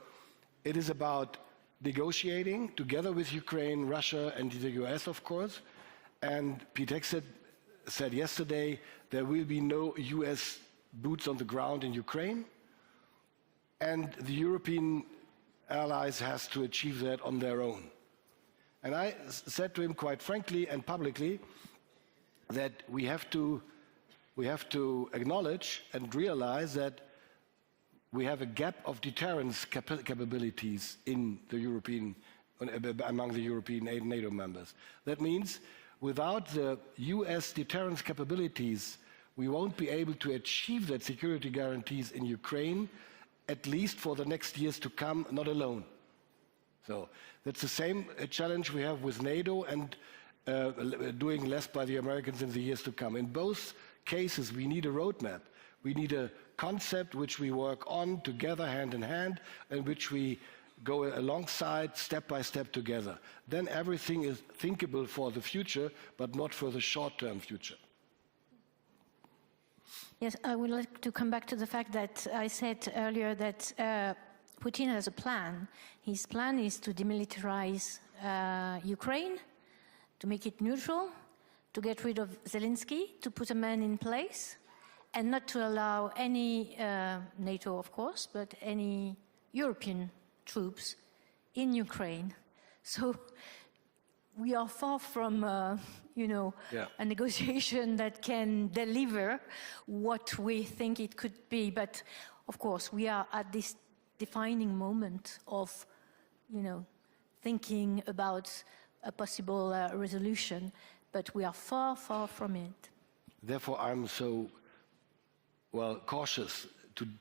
it is about negotiating together with Ukraine, Russia, and the US, of course. And Pete Hegseth said yesterday there will be no US boots on the ground in Ukraine. And the European allies has to achieve that on their own. And I said to him quite frankly and publicly that we have to acknowledge and realize that we have a gap of deterrence capabilities in the among the European NATO members. That means without the US deterrence capabilities, we won't be able to achieve that security guarantees in Ukraine, at least for the next years to come, not alone. So that's the same challenge we have with NATO and doing less by the Americans in the years to come. In both cases, we need a roadmap. We need a concept which we work on together, hand in hand, and which we go alongside, step by step together. Then everything is thinkable for the future, but not for the short-term future. Yes, I would like to come back to the fact that I said earlier that Putin has a plan. His plan is to demilitarize Ukraine, to make it neutral, to get rid of Zelensky, to put a man in place, and not to allow any NATO, of course, but any European troops in Ukraine. So we are far from, a negotiation that can deliver what we think it could be. But of course, we are at this defining moment of, thinking about a possible resolution, but we are far, far from it. Therefore, I'm so cautious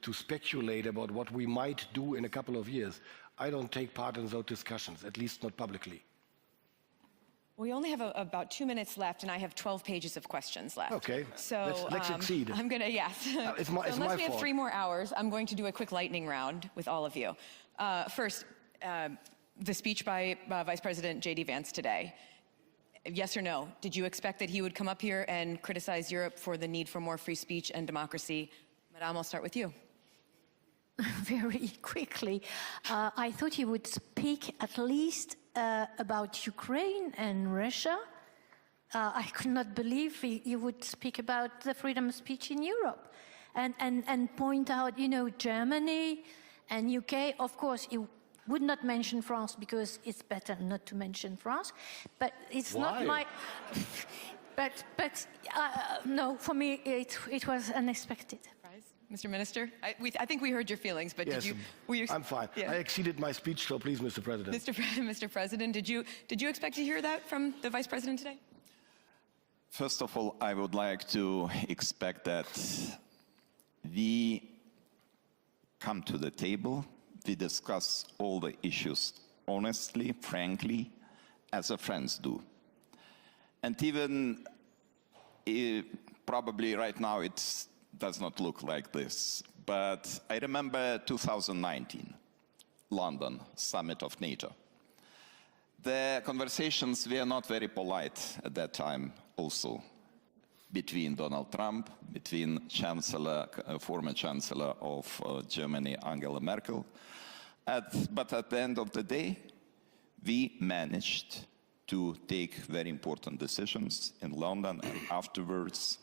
to speculate about what we might do in a couple of years. I don't take part in those discussions, at least not publicly. We only have about 2 minutes left, and I have 12 pages of questions left. Okay, so let's succeed. I'm going to, yes. It's my unless we have fault. 3 more hours, I'm going to do a quick lightning round with all of you. First, the speech by Vice President J.D. Vance today. Yes or no? Did you expect that he would come up here and criticize Europe for the need for more free speech and democracy? Madame, I'll start with you. Very quickly. I thought he would speak at least about Ukraine and Russia. I could not believe he would speak about the freedom of speech in Europe and point out, Germany and UK. Of course, he would not mention France because it's better not to mention France. But it's Why? not my. But no, for me it was unexpected. Mr. Minister, I think we heard your feelings, but yes, I'm fine. Yeah. I exceeded my speech, so please, Mr. President. Mr. President, did you expect to hear that from the Vice President today? First of all, I would like to expect that we come to the table, we discuss all the issues honestly, frankly, as friends do. And even probably right now it does not look like this, but I remember 2019, London, summit of NATO. The conversations were not very polite at that time also, between Donald Trump, between former Chancellor of Germany, Angela Merkel. But at the end of the day, we managed to take very important decisions in London and afterwards.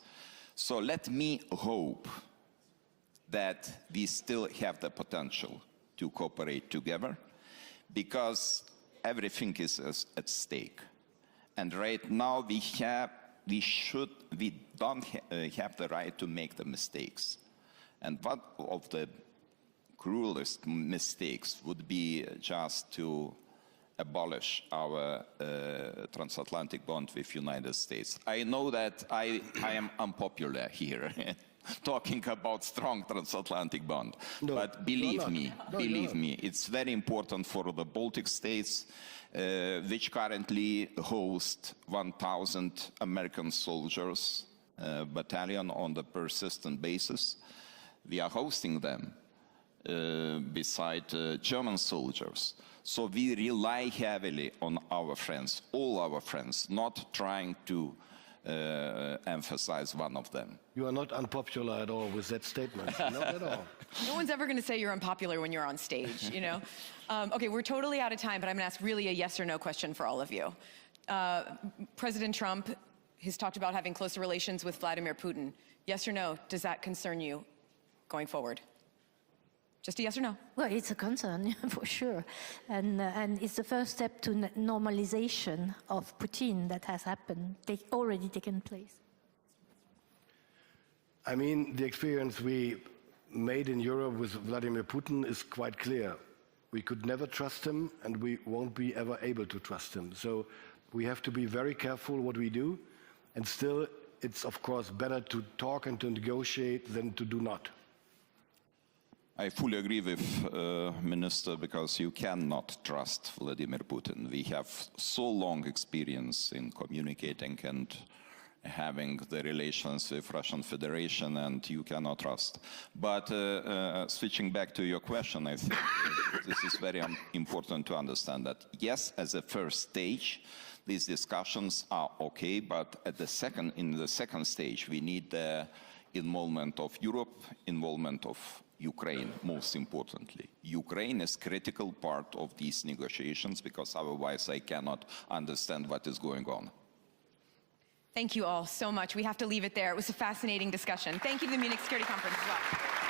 So let me hope that we still have the potential to cooperate together, because everything is at stake. And right now we don't have the right to make the mistakes. And one of the cruelest mistakes would be just to abolish our transatlantic bond with United States. I know that I am unpopular here, talking about strong transatlantic bond. No, but believe me, it's very important for the Baltic states, which currently host 1,000 American soldiers, battalion on the persistent basis. We are hosting them beside German soldiers. So we rely heavily on our friends, all our friends, not trying to emphasize one of them. You are not unpopular at all with that statement, not at all. No one's ever going to say you're unpopular when you're on stage, you know? Okay, we're totally out of time, but I'm going to ask really a yes or no question for all of you. President Trump has talked about having closer relations with Vladimir Putin. Yes or no, does that concern you going forward? Just a yes or no? Well, it's a concern, for sure. And it's the first step to normalization of Putin that has happened, already taken place. I mean, the experience we made in Europe with Vladimir Putin is quite clear. We could never trust him, and we won't be ever able to trust him. So we have to be very careful what we do, and still, it's of course better to talk and to negotiate than to do not. I fully agree with Minister, because you cannot trust Vladimir Putin. We have so long experience in communicating and having the relations with Russian Federation, and you cannot trust. But switching back to your question, I think this is very important to understand that, yes, as a first stage, these discussions are okay, but in the second stage, we need the involvement of Europe, involvement of Ukraine, most importantly. Ukraine is a critical part of these negotiations, because otherwise I cannot understand what is going on. Thank you all so much. We have to leave it there. It was a fascinating discussion. Thank you to the Munich Security Conference as well.